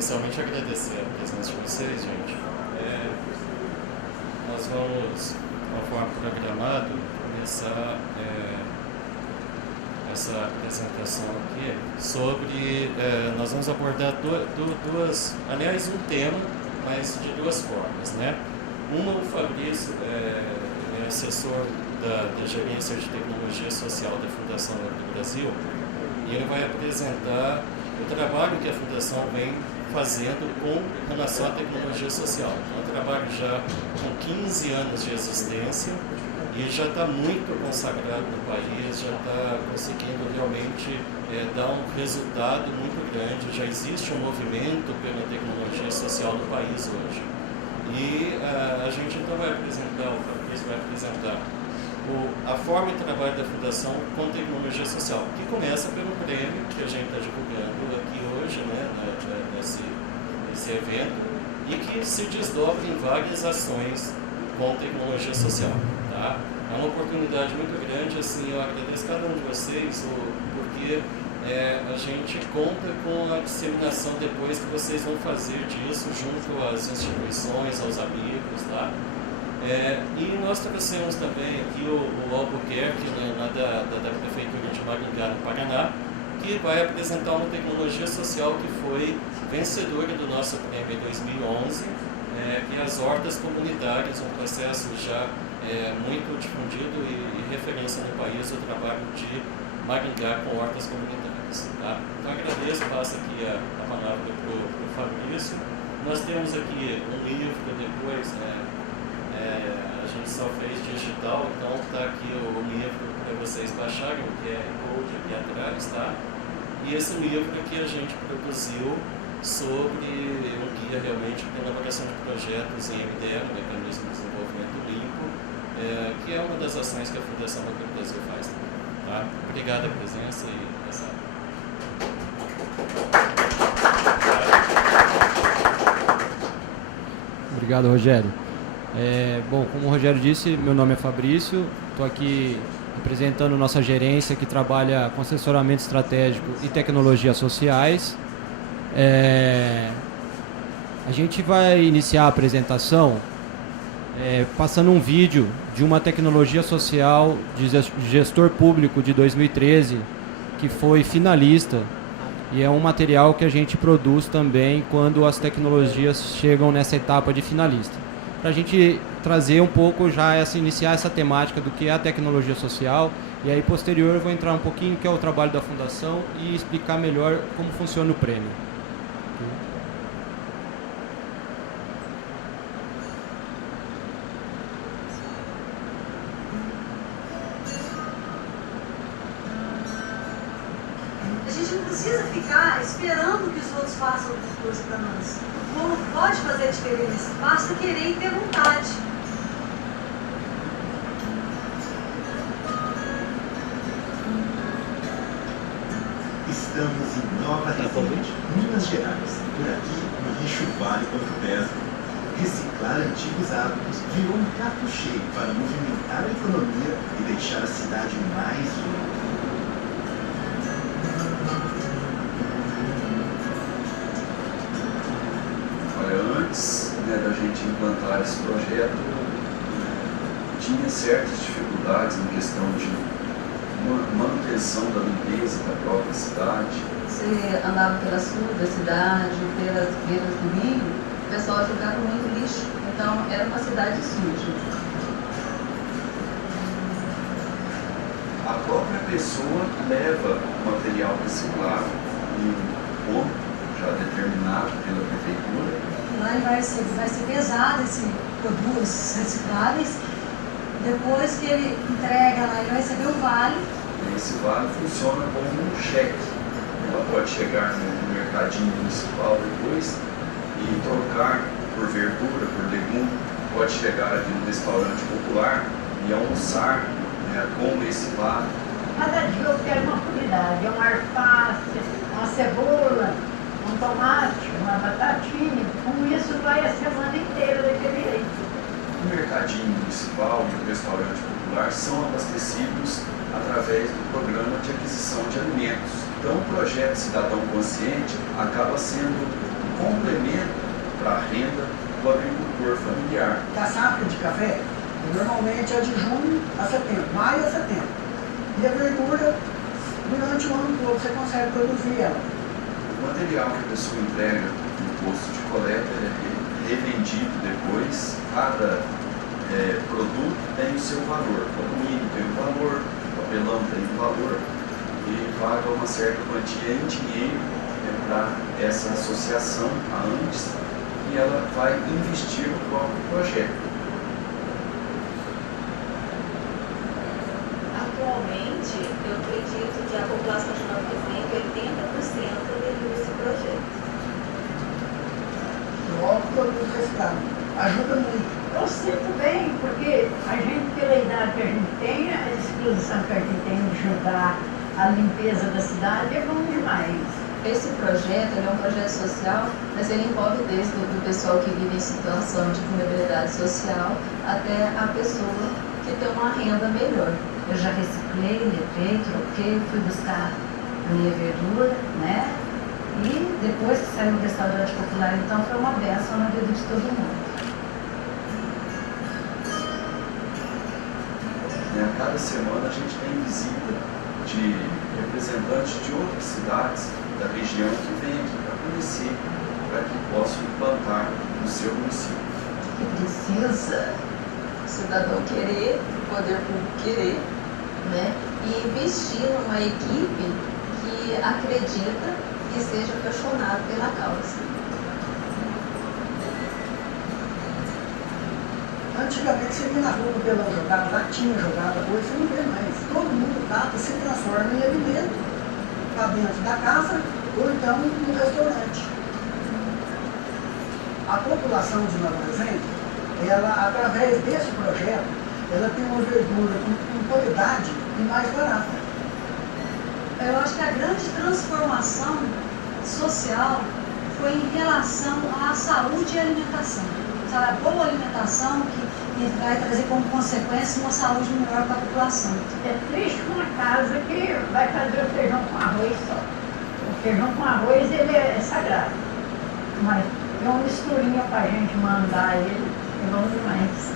inicialmente agradecer a presença de vocês, gente. Nós vamos, conforme programado, começar essa apresentação aqui sobre... nós vamos abordar um tema, mas de duas formas, né? Uma, o Fabrício é assessor da Gerência de Tecnologia Social da Fundação do Brasil, e ele vai apresentar o trabalho que a Fundação vem fazendo com relação à tecnologia social. É um trabalho já com 15 anos de existência e já está muito consagrado no país, já está conseguindo realmente dar um resultado muito grande. Já existe um movimento pela tecnologia social no país hoje. E a gente então vai apresentar, o Fabrício vai apresentar a forma de trabalho da Fundação com tecnologia social, que começa pelo prêmio que a gente está divulgando aqui hoje, né, nesse evento, e que se desdobra em várias ações com tecnologia social. Tá? É uma oportunidade muito grande, assim, eu agradeço a cada um de vocês, porque a gente conta com a disseminação depois que vocês vão fazer disso junto às instituições, aos amigos, tá? E nós trouxemos também aqui o Albuquerque, né, lá da Prefeitura de Maringá, no Paraná, que vai apresentar uma tecnologia social que foi vencedora do nosso prêmio em 2011, que é as hortas comunitárias, um processo já muito difundido e referência no país, o trabalho de Maringá com hortas comunitárias. Tá? Então agradeço, passo aqui a palavra para o Fabrício. Nós temos aqui um livro depois, a gente só fez digital, então está aqui o livro para vocês baixarem, o QR Code aqui atrás, tá? E esse livro aqui a gente produziu sobre um guia realmente para elaboração de projetos em MDR, Mecanismo de Desenvolvimento Limpo, que é uma das ações que a Fundação Banco do Brasil faz. Tá? Obrigado a presença e essa. Obrigado, Rogério. Bom, como o Rogério disse, meu nome é Fabrício, estou aqui representando nossa gerência que trabalha com assessoramento estratégico e tecnologias sociais. A gente vai iniciar a apresentação passando um vídeo de uma tecnologia social de gestor público de 2013, que foi finalista, e é um material que a gente produz também quando as tecnologias chegam nessa etapa de finalista. Para a gente trazer um pouco iniciar essa temática do que é a tecnologia social, e aí posterior eu vou entrar um pouquinho no que é o trabalho da Fundação e explicar melhor como funciona o prêmio. A gente não precisa ficar esperando que os outros façam alguma coisa para nós. O povo pode fazer a diferença, basta querer e ter vontade. Estamos em Nova Resende, Minas Gerais. Por aqui, o lixo vale quanto pesa. Reciclar antigos hábitos virou um prato cheio para movimentar a economia e deixar a cidade mais limpa. Antes da gente implantar esse projeto, tinha certas dificuldades na questão de manutenção da limpeza da própria cidade. Você andava pelas ruas da cidade, pelas beiras do rio, o pessoal jogava muito lixo, então era uma cidade suja. A própria pessoa leva o material reciclável em um ponto já determinado pela prefeitura. Lá vai ser pesado esse produtos recicláveis. Depois que ele entrega lá, ele vai receber o vale. Esse vale funciona como um cheque. Ela pode chegar no mercadinho municipal depois e trocar por verdura, por legume. Pode chegar aqui no restaurante popular e almoçar com esse vale. Cada dia eu quero uma qualidade, uma alface, uma cebola, um tomate, uma batatinha. Com isso vai a semana inteira daquele jeito. O mercadinho municipal e o restaurante popular são abastecidos através do programa de aquisição de alimentos. Então, o projeto Cidadão Consciente acaba sendo complemento para a renda do agricultor familiar. A safra de café normalmente é de junho a setembro, maio a setembro. E a verdura, durante o ano todo, você consegue produzir ela. O material que a pessoa entrega no posto de coleta é revendido depois. Cada produto tem o seu valor. O alumínio tem um valor, o papelão tem um valor, e paga uma certa quantia em dinheiro para essa associação, a ANDES, e ela vai investir no próprio projeto. Atualmente, eu acredito que a população de Nova Resende, 80% aderiu a esse projeto. Logo produto reciclado. Ajuda muito. Eu sinto bem, porque a gente, pela idade que a gente tem, a disposição que a gente tem de ajudar a limpeza da cidade é bom demais. Esse projeto ele é um projeto social, mas ele envolve desde o pessoal que vive em situação de vulnerabilidade social até a pessoa que tem uma renda melhor. Eu já reciclei, levei, troquei, fui buscar a minha verdura, né? E depois que saiu do restaurante popular, então foi uma benção na vida de todo mundo. A cada semana a gente tem visita de representantes de outras cidades da região que vêm aqui para conhecer, para que possam implantar no seu município. Que precisa o cidadão querer, o poder público querer, né? E investir numa equipe que acredita e seja apaixonado pela causa. Antigamente você ia na rua com o pelão jogado, lá tinha jogado, hoje você não vê mais. Todo mundo cata e se transforma em alimento, para dentro da casa ou então no restaurante. A população de Nova Resende, ela, através desse projeto, ela tem uma verdura com qualidade e mais barata. Eu acho que a grande transformação social foi em relação à saúde e alimentação. Sabe, a boa alimentação que vai trazer como consequência uma saúde melhor para a população. É triste uma casa que vai fazer o feijão com arroz só. O feijão com arroz, ele é sagrado. Mas é uma misturinha para a gente mandar ele, é bom demais.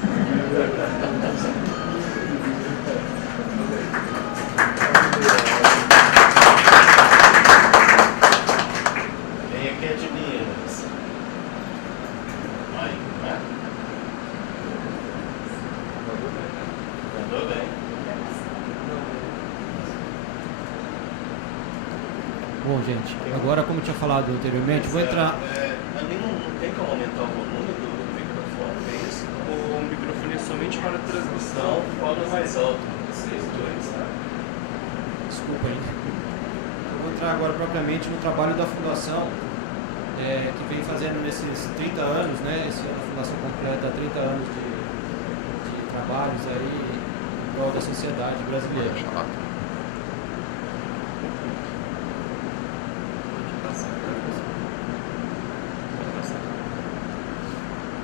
Quem aqui é de Minas? Mãe, né? Mandou bem. Bom, gente, agora como eu tinha falado anteriormente, vou entrar... Ali não tem como aumentar o volume do microfone, é isso? O microfone é somente para transmissão. Fala mais alto, vocês dois, tá? Desculpa aí. Eu vou entrar agora propriamente no trabalho da Fundação, que vem fazendo nesses 30 anos, né? Esse ano a Fundação completa 30 anos de trabalhos aí em prol da sociedade brasileira.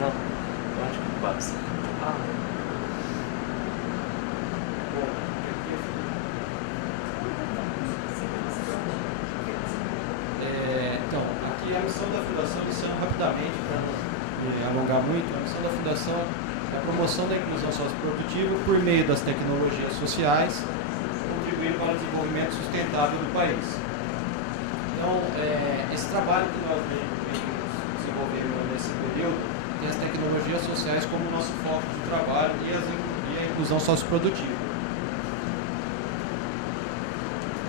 Não, onde que passa? Então, aqui a missão da Fundação, iniciando rapidamente, para não me alongar muito, a missão da Fundação é a promoção da inclusão socioprodutiva por meio das tecnologias sociais, contribuindo para o desenvolvimento sustentável do país. Então, esse trabalho que nós desenvolvemos nesse período tem as tecnologias sociais como nosso foco de trabalho e a inclusão socioprodutiva.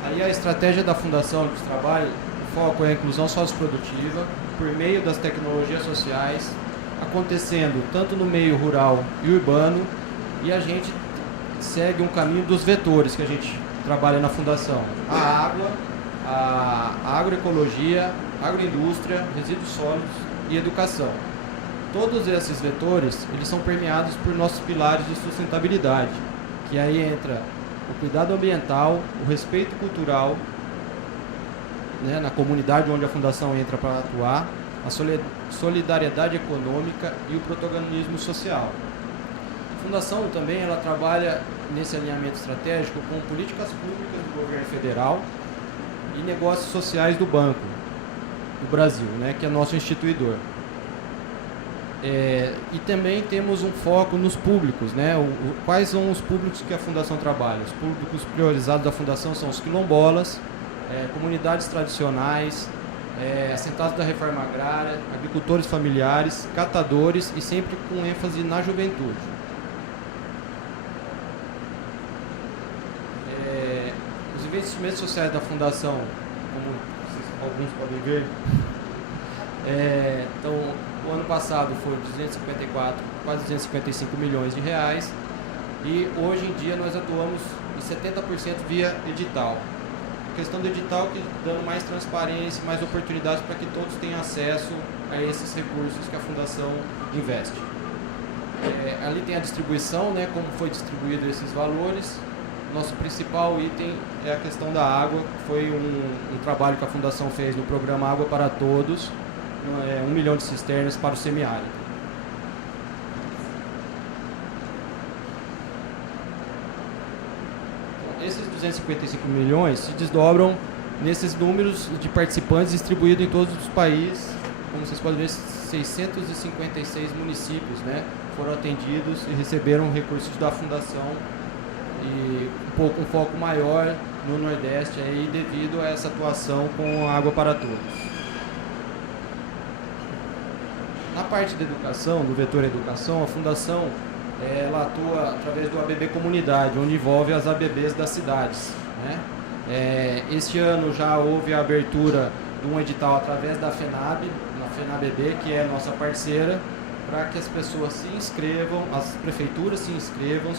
Aí a estratégia da Fundação de Trabalho, o foco é a inclusão socioprodutiva por meio das tecnologias sociais, acontecendo tanto no meio rural e urbano, e a gente segue um caminho dos vetores que a gente trabalha na Fundação: a água, a agroecologia, agroindústria, resíduos sólidos e educação. Todos esses vetores, eles são permeados por nossos pilares de sustentabilidade, que aí entra o cuidado ambiental, o respeito cultural, né, na comunidade onde a Fundação entra para atuar, a solidariedade econômica e o protagonismo social. A Fundação também ela trabalha nesse alinhamento estratégico com políticas públicas do governo federal e negócios sociais do banco. do Brasil, né, que é nosso instituidor. E também temos um foco nos públicos, né? Quais são os públicos que a Fundação trabalha? Os públicos priorizados da Fundação são os quilombolas, comunidades tradicionais, assentados da reforma agrária, agricultores familiares, catadores e sempre com ênfase na juventude. Os investimentos sociais da Fundação, como alguns podem ver, então, o ano passado foi 254, quase 255 milhões de reais, e hoje em dia nós atuamos em 70% via edital. A questão do edital que dando mais transparência, mais oportunidades para que todos tenham acesso a esses recursos que a Fundação investe. Ali tem a distribuição, né, como foi distribuído esses valores. Nosso principal item é a questão da água, foi um trabalho que a Fundação fez no programa Água para Todos, 1 milhão de cisternas para o semiárido. Esses 255 milhões se desdobram nesses números de participantes distribuídos em todos os países. Como vocês podem ver, 656 municípios, né, foram atendidos e receberam recursos da Fundação, e um foco maior no Nordeste aí, devido a essa atuação com a Água para Todos. Na parte da educação, do vetor educação, a Fundação ela atua através do ABB Comunidade, onde envolve as ABBs das cidades, né? Este ano já houve a abertura de um edital através da FENAB, na FENABB, que é nossa parceira, para que as pessoas se inscrevam, as prefeituras se inscrevam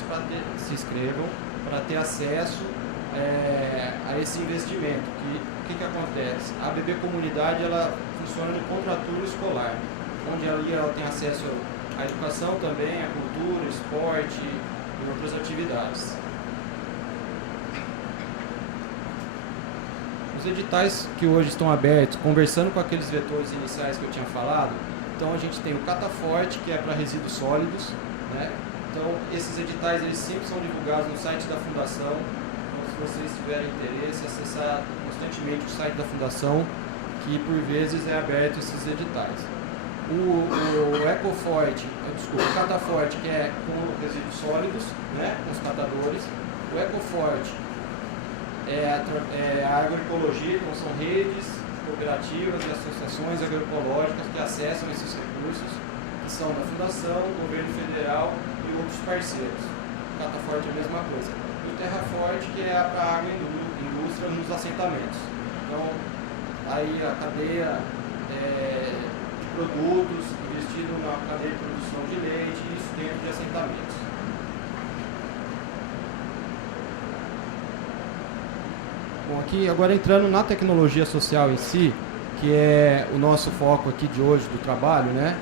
para ter acesso a esse investimento. O que acontece? A ABB Comunidade ela funciona no contraturno escolar, onde ali ela tem acesso à educação também, à cultura, esporte e outras atividades. Os editais que hoje estão abertos, conversando com aqueles vetores iniciais que eu tinha falado, então a gente tem o Cataforte, que é para resíduos sólidos, né? Então esses editais eles sempre são divulgados no site da Fundação, então se vocês tiverem interesse, acessar constantemente o site da Fundação, que por vezes é aberto esses editais. O Cataforte, que é com resíduos sólidos, né, com os catadores. O Ecoforte é a agroecologia, então são redes, cooperativas e associações agroecológicas que acessam esses recursos, que são da Fundação, governo federal e outros parceiros. O Cataforte é a mesma coisa. E o Terraforte, que é a água e indústria nos assentamentos. Então, aí a cadeia produtos, investido na cadeia de produção de leite, isso dentro de assentamentos. Bom, aqui agora entrando na tecnologia social em si, que é o nosso foco aqui de hoje do trabalho, né?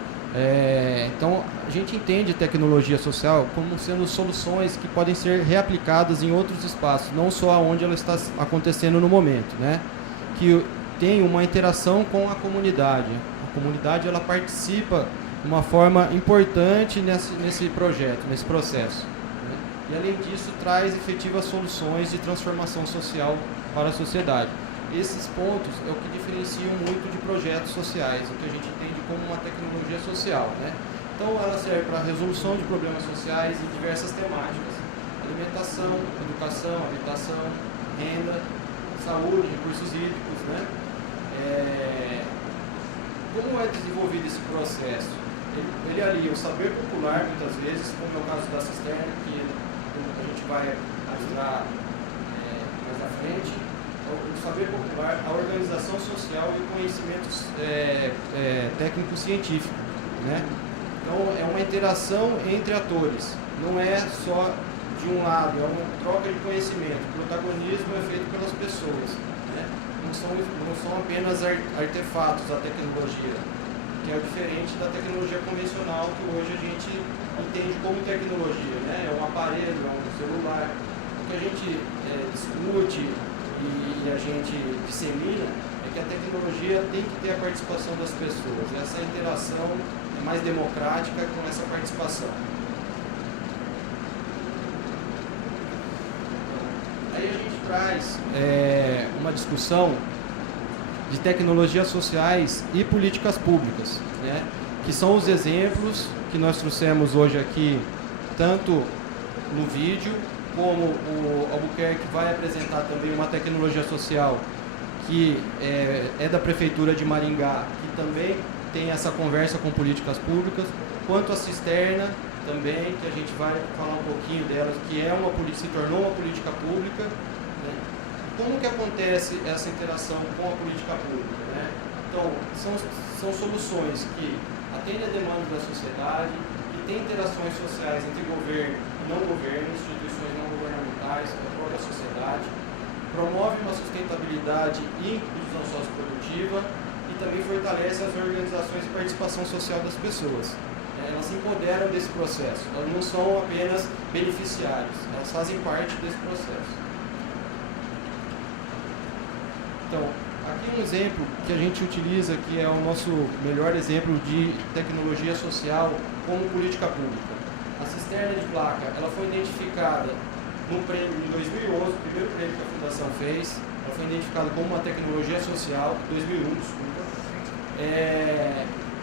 Então a gente entende tecnologia social como sendo soluções que podem ser reaplicadas em outros espaços, não só onde ela está acontecendo no momento, né? Que tem uma interação com a comunidade. A comunidade ela participa de uma forma importante nesse projeto, nesse processo, né? E além disso traz efetivas soluções de transformação social para a sociedade. Esses pontos é o que diferenciam muito de projetos sociais, o que a gente entende como uma tecnologia social, né? Então ela serve para a resolução de problemas sociais em diversas temáticas: alimentação, educação, habitação, renda, saúde, recursos hídricos, né? Como é desenvolvido esse processo? Ele alia o saber popular, muitas vezes, como é o caso da cisterna, que a gente vai ajudar mais à frente, o saber popular, a organização social e conhecimentos técnico-científico, né? Então, é uma interação entre atores, não é só de um lado, é uma troca de conhecimento. O protagonismo é feito pelas pessoas, né? Não são apenas artefatos da tecnologia, que é diferente da tecnologia convencional que hoje a gente entende como tecnologia, né? É um aparelho, é um celular. O que a gente discute e a gente dissemina é que a tecnologia tem que ter a participação das pessoas. Essa interação é mais democrática com essa participação. Aí a gente traz uma discussão de tecnologias sociais e políticas públicas, né? Que são os exemplos que nós trouxemos hoje aqui, tanto no vídeo, como o Albuquerque vai apresentar também uma tecnologia social que é da Prefeitura de Maringá, que também tem essa conversa com políticas públicas, quanto a cisterna também, que a gente vai falar um pouquinho dela, que se tornou uma política pública, né? Como que acontece essa interação com a política pública, né? Então, são soluções que atendem a demandas da sociedade, que têm interações sociais entre governo e não governo, instituições não governamentais, a própria sociedade, promove uma sustentabilidade e inclusão socioprodutiva e também fortalece as organizações de participação social das pessoas. Elas se empoderam desse processo, elas não são apenas beneficiários, elas fazem parte desse processo. Então, aqui um exemplo que a gente utiliza, que é o nosso melhor exemplo de tecnologia social como política pública. A cisterna de placa, ela foi identificada no prêmio em 2011, o primeiro prêmio que a Fundação fez, ela foi identificada como uma tecnologia social, 2001, desculpa.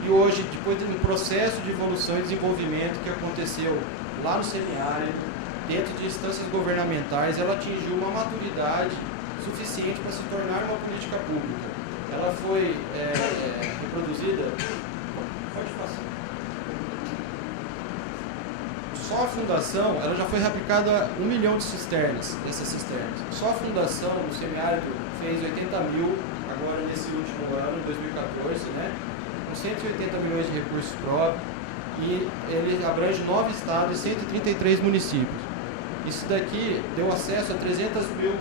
E hoje, depois de um processo de evolução e desenvolvimento que aconteceu lá no semiárido, dentro de instâncias governamentais, ela atingiu uma maturidade suficiente para se tornar uma política pública. Ela foi reproduzida. Pode passar. Só a Fundação, ela já foi replicada 1 milhão de cisternas, dessas cisternas. Só a Fundação, no semiárido, fez 80 mil, agora nesse último ano, 2014, né? Com 180 milhões de recursos próprios, e ele abrange 9 estados e 133 municípios. Isso daqui deu acesso a 300 mil,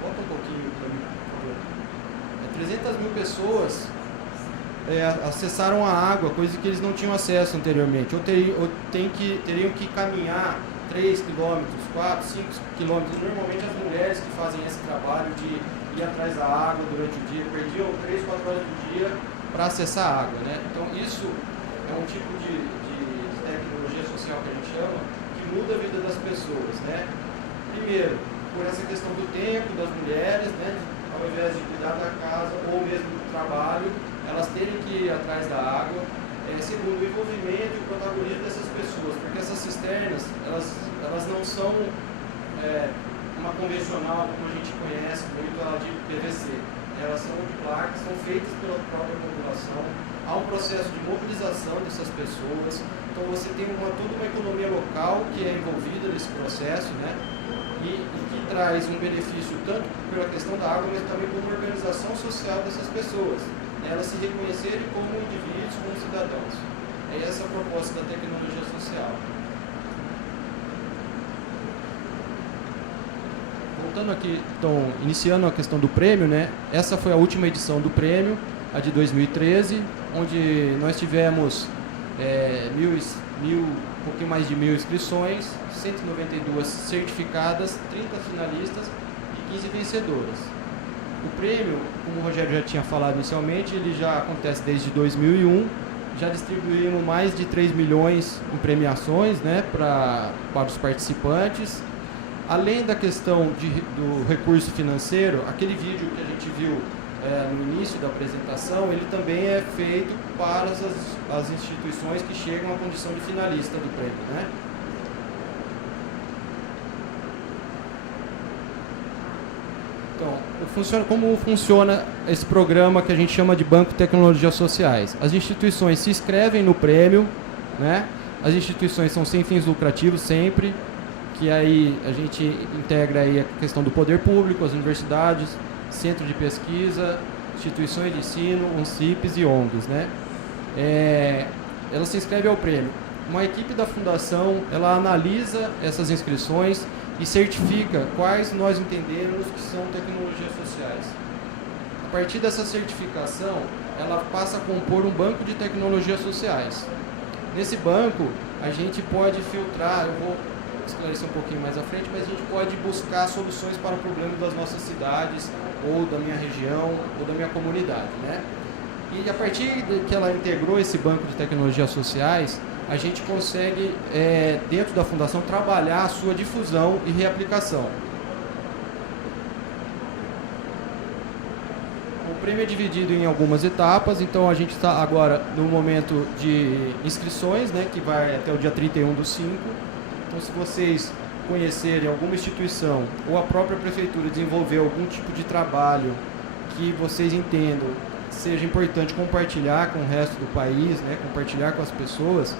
volta um pouquinho para mim, por favor. 300 mil pessoas acessaram a água, coisa que eles não tinham acesso anteriormente, ou teriam que caminhar 3 quilômetros, 4, 5 quilômetros. Normalmente as mulheres que fazem esse trabalho de ir atrás da água durante o dia, perdiam 3, 4 horas do dia para acessar a água, né? Então isso é um tipo de tecnologia social que a gente chama, que muda a vida das pessoas, né? Primeiro, por essa questão do tempo das mulheres, né? Ao invés de cuidar da casa ou mesmo do trabalho, elas terem que ir atrás da água. Segundo, o envolvimento e o protagonismo dessas pessoas, porque essas cisternas, elas não são uma convencional como a gente conhece, muito a de PVC. Elas são de placas, são feitas pela própria população. Há um processo de mobilização dessas pessoas. Então você tem toda uma economia local que é envolvida nesse processo, né? E que traz um benefício tanto pela questão da água, mas também como organização social dessas pessoas. Elas se reconhecerem como indivíduos, como cidadãos. É essa a proposta da tecnologia social. Voltando aqui, então, iniciando a questão do prêmio, né? Essa foi a última edição do prêmio, a de 2013, onde nós tivemos um pouquinho mais de 1.000 inscrições, 192 certificadas, 30 finalistas e 15 vencedoras. O prêmio, como o Rogério já tinha falado inicialmente, ele já acontece desde 2001, já distribuímos mais de 3 milhões em premiações, né, para os participantes. Além da questão do recurso financeiro, aquele vídeo que a gente viu no início da apresentação, ele também é feito para as instituições que chegam à condição de finalista do prêmio, né? Então, como funciona esse programa que a gente chama de Banco de Tecnologias Sociais? As instituições se inscrevem no prêmio, né? As instituições são sem fins lucrativos sempre, que aí a gente integra aí a questão do poder público, as universidades, centro de pesquisa, instituições de ensino, UNCIPs e ONGs, né? Ela se inscreve ao prêmio. Uma equipe da fundação, ela analisa essas inscrições e certifica quais nós entendemos que são tecnologias sociais. A partir dessa certificação, ela passa a compor um banco de tecnologias sociais. Nesse banco, a gente pode filtrar, eu vou esclarecer um pouquinho mais à frente, mas a gente pode buscar soluções para problemas das nossas cidades, ou da minha região, ou da minha comunidade, né? E a partir de que ela integrou esse banco de tecnologias sociais, a gente consegue, dentro da fundação, trabalhar a sua difusão e reaplicação. O prêmio é dividido em algumas etapas, então a gente está agora no momento de inscrições, né, que vai até o dia 31/5. Então, se vocês conhecerem alguma instituição ou a própria prefeitura desenvolver algum tipo de trabalho que vocês entendam seja importante compartilhar com o resto do país, né, compartilhar com as pessoas,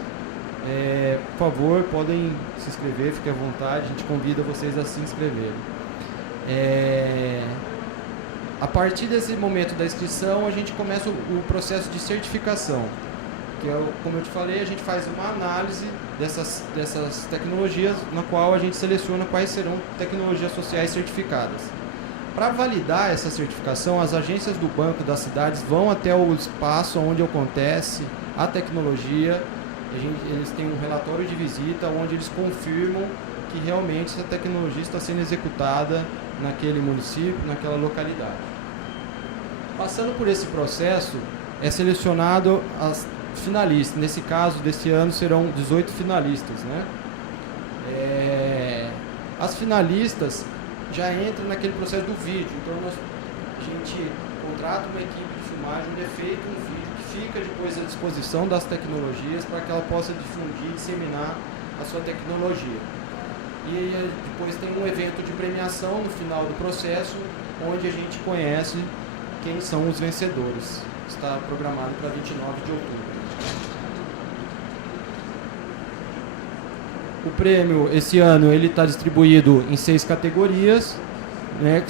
por favor, podem se inscrever, fiquem à vontade, a gente convida vocês a se inscreverem. A partir desse momento da inscrição, a gente começa o processo de certificação, que é, como eu te falei, a gente faz uma análise dessas tecnologias, na qual a gente seleciona quais serão tecnologias sociais certificadas. Para validar essa certificação, as agências do banco das cidades vão até o espaço onde acontece a tecnologia. Eles têm um relatório de visita onde eles confirmam que realmente essa tecnologia está sendo executada naquele município, naquela localidade. Passando por esse processo, é selecionado as finalistas. Nesse caso, desse ano, serão 18 finalistas, né? As finalistas já entram naquele processo do vídeo. Então, a gente contrata uma equipe de filmagem, onde é feito um vídeo que fica depois à disposição das tecnologias para que ela possa difundir e disseminar a sua tecnologia. E depois tem um evento de premiação no final do processo, onde a gente conhece quem são os vencedores. Está programado para 29 de outubro. O prêmio, esse ano, ele está distribuído em 6 categorias, né?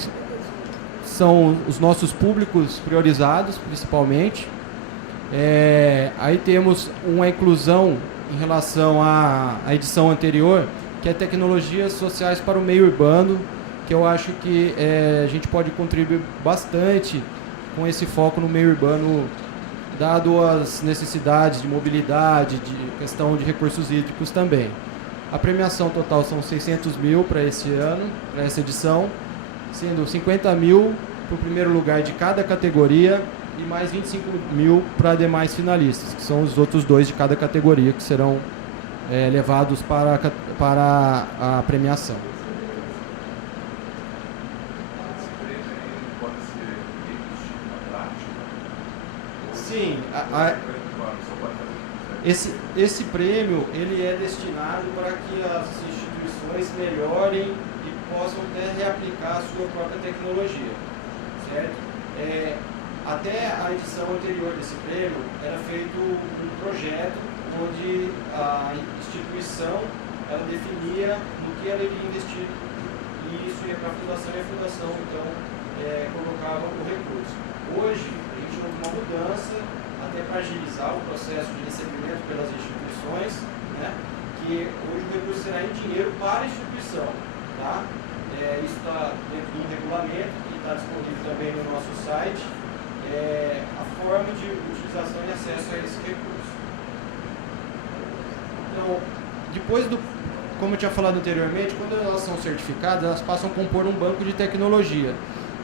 São os nossos públicos priorizados, principalmente. Aí temos uma inclusão em relação à edição anterior, que é tecnologias sociais para o meio urbano, que eu acho que a gente pode contribuir bastante com esse foco no meio urbano, dado as necessidades de mobilidade, de questão de recursos hídricos também. A premiação total são 600 mil para esse ano, para essa edição, sendo 50 mil para o primeiro lugar de cada categoria e mais 25 mil para demais finalistas, que são os outros 2 de cada categoria que serão levados para a premiação. Sim, esse prêmio ele é destinado para que as instituições melhorem e possam até reaplicar a sua própria tecnologia, certo? Até a edição anterior desse prêmio era feito um projeto onde a instituição ela definia no que ela iria investir, e isso ia para a fundação, e a fundação então colocava o recurso. Hoje a gente houve uma mudança até para agilizar o processo de recebimento pelas instituições, né? Que hoje o recurso será em dinheiro para a instituição, tá? Isso está dentro de um regulamento que está disponível também no nosso site, a forma de utilização e acesso a esse recurso. Então, como eu tinha falado anteriormente, quando elas são certificadas, elas passam a compor um banco de tecnologia.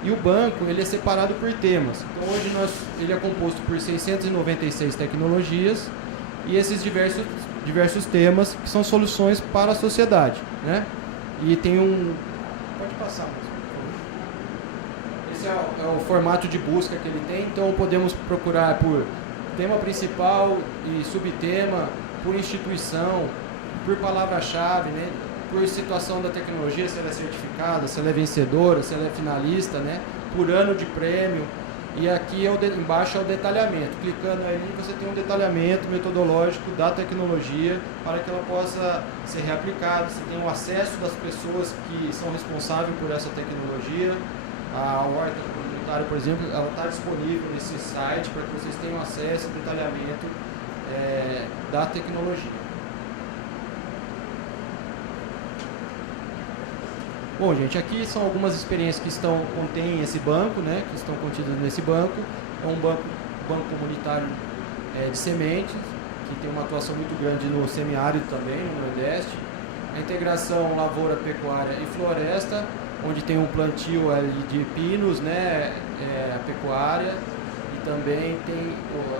E o banco ele é separado por temas. Então, hoje ele é composto por 696 tecnologias e esses diversos temas que são soluções para a sociedade, né? E tem Pode passar, esse é o formato de busca que ele tem. Então, podemos procurar por tema principal e subtema, por instituição, por palavra-chave, né? Por situação da tecnologia, se ela é certificada, se ela é vencedora, se ela é finalista, né? Por ano de prêmio. E aqui embaixo é o detalhamento. Clicando ali, você tem um detalhamento metodológico da tecnologia para que ela possa ser reaplicada. Você tem o acesso das pessoas que são responsáveis por essa tecnologia. A horta comunitária, por exemplo, ela está disponível nesse site para que vocês tenham acesso ao detalhamento da tecnologia. Bom, gente, aqui são algumas experiências que contêm esse banco, né, que estão contidas nesse banco. É um banco comunitário de sementes, que tem uma atuação muito grande no semiárido também, no Nordeste. A integração lavoura, pecuária e floresta, onde tem um plantio ali de pinos, né, a pecuária, e também tem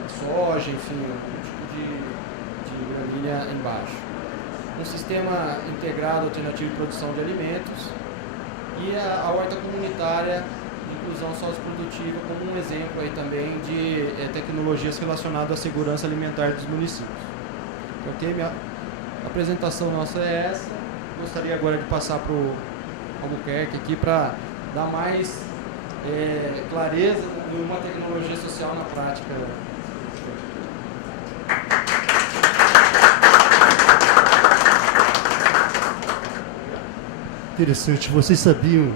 soja, enfim, um tipo de gramínea embaixo. Um sistema integrado alternativo de produção de alimentos e a horta comunitária inclusão socioprodutiva como um exemplo aí também de tecnologias relacionadas à segurança alimentar dos municípios. Ok? Minha apresentação nossa é essa. Gostaria agora de passar para o Albuquerque aqui para dar mais clareza de uma tecnologia social na prática. Interessante. Vocês sabiam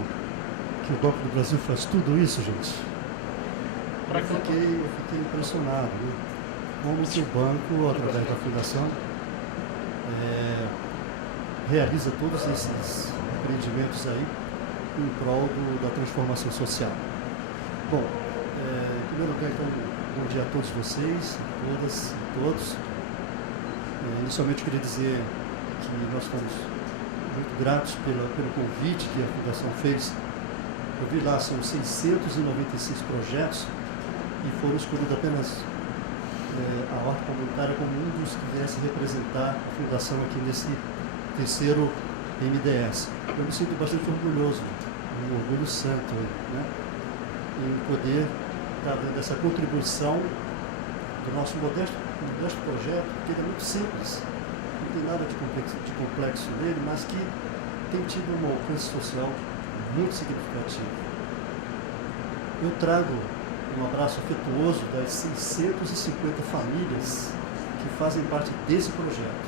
que o Banco do Brasil faz tudo isso, gente? Eu fiquei impressionado, né? Como que o banco, através da fundação, realiza todos esses empreendimentos aí em prol da transformação social. Bom, em primeiro lugar, então, bom dia a todos vocês, todas e todos. Inicialmente, eu queria dizer que nós estamos muito gratos pelo convite que a Fundação fez. Eu vi lá, são 696 projetos e foram escolhidos apenas a Horta Comunitária como um dos que viesse representar a Fundação aqui nesse terceiro MDS. Eu me sinto bastante orgulhoso, um orgulho santo, né, em poder estar dando essa contribuição do nosso modesto projeto, que ele é muito simples. Não tem nada de complexo nele, mas que tem tido um alcance social muito significativo. Eu trago um abraço afetuoso das 650 famílias que fazem parte desse projeto.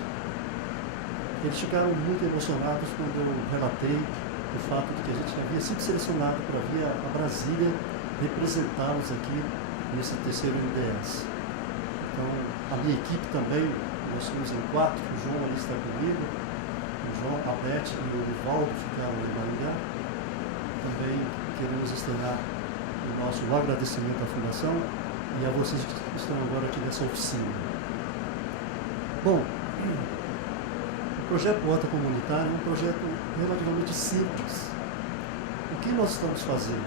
Eles ficaram muito emocionados quando eu relatei o fato de que a gente havia sido selecionado para vir a Brasília representá-los aqui nesse terceiro MDS. Então, a minha equipe também, nós somos em 4, o João ali está comigo, o João, a Beth e o Rivaldo ficaram em Maringá. Também queremos externar o nosso agradecimento à Fundação e a vocês que estão agora aqui nessa oficina. Bom, o projeto Horta Comunitária é um projeto relativamente simples. O que nós estamos fazendo?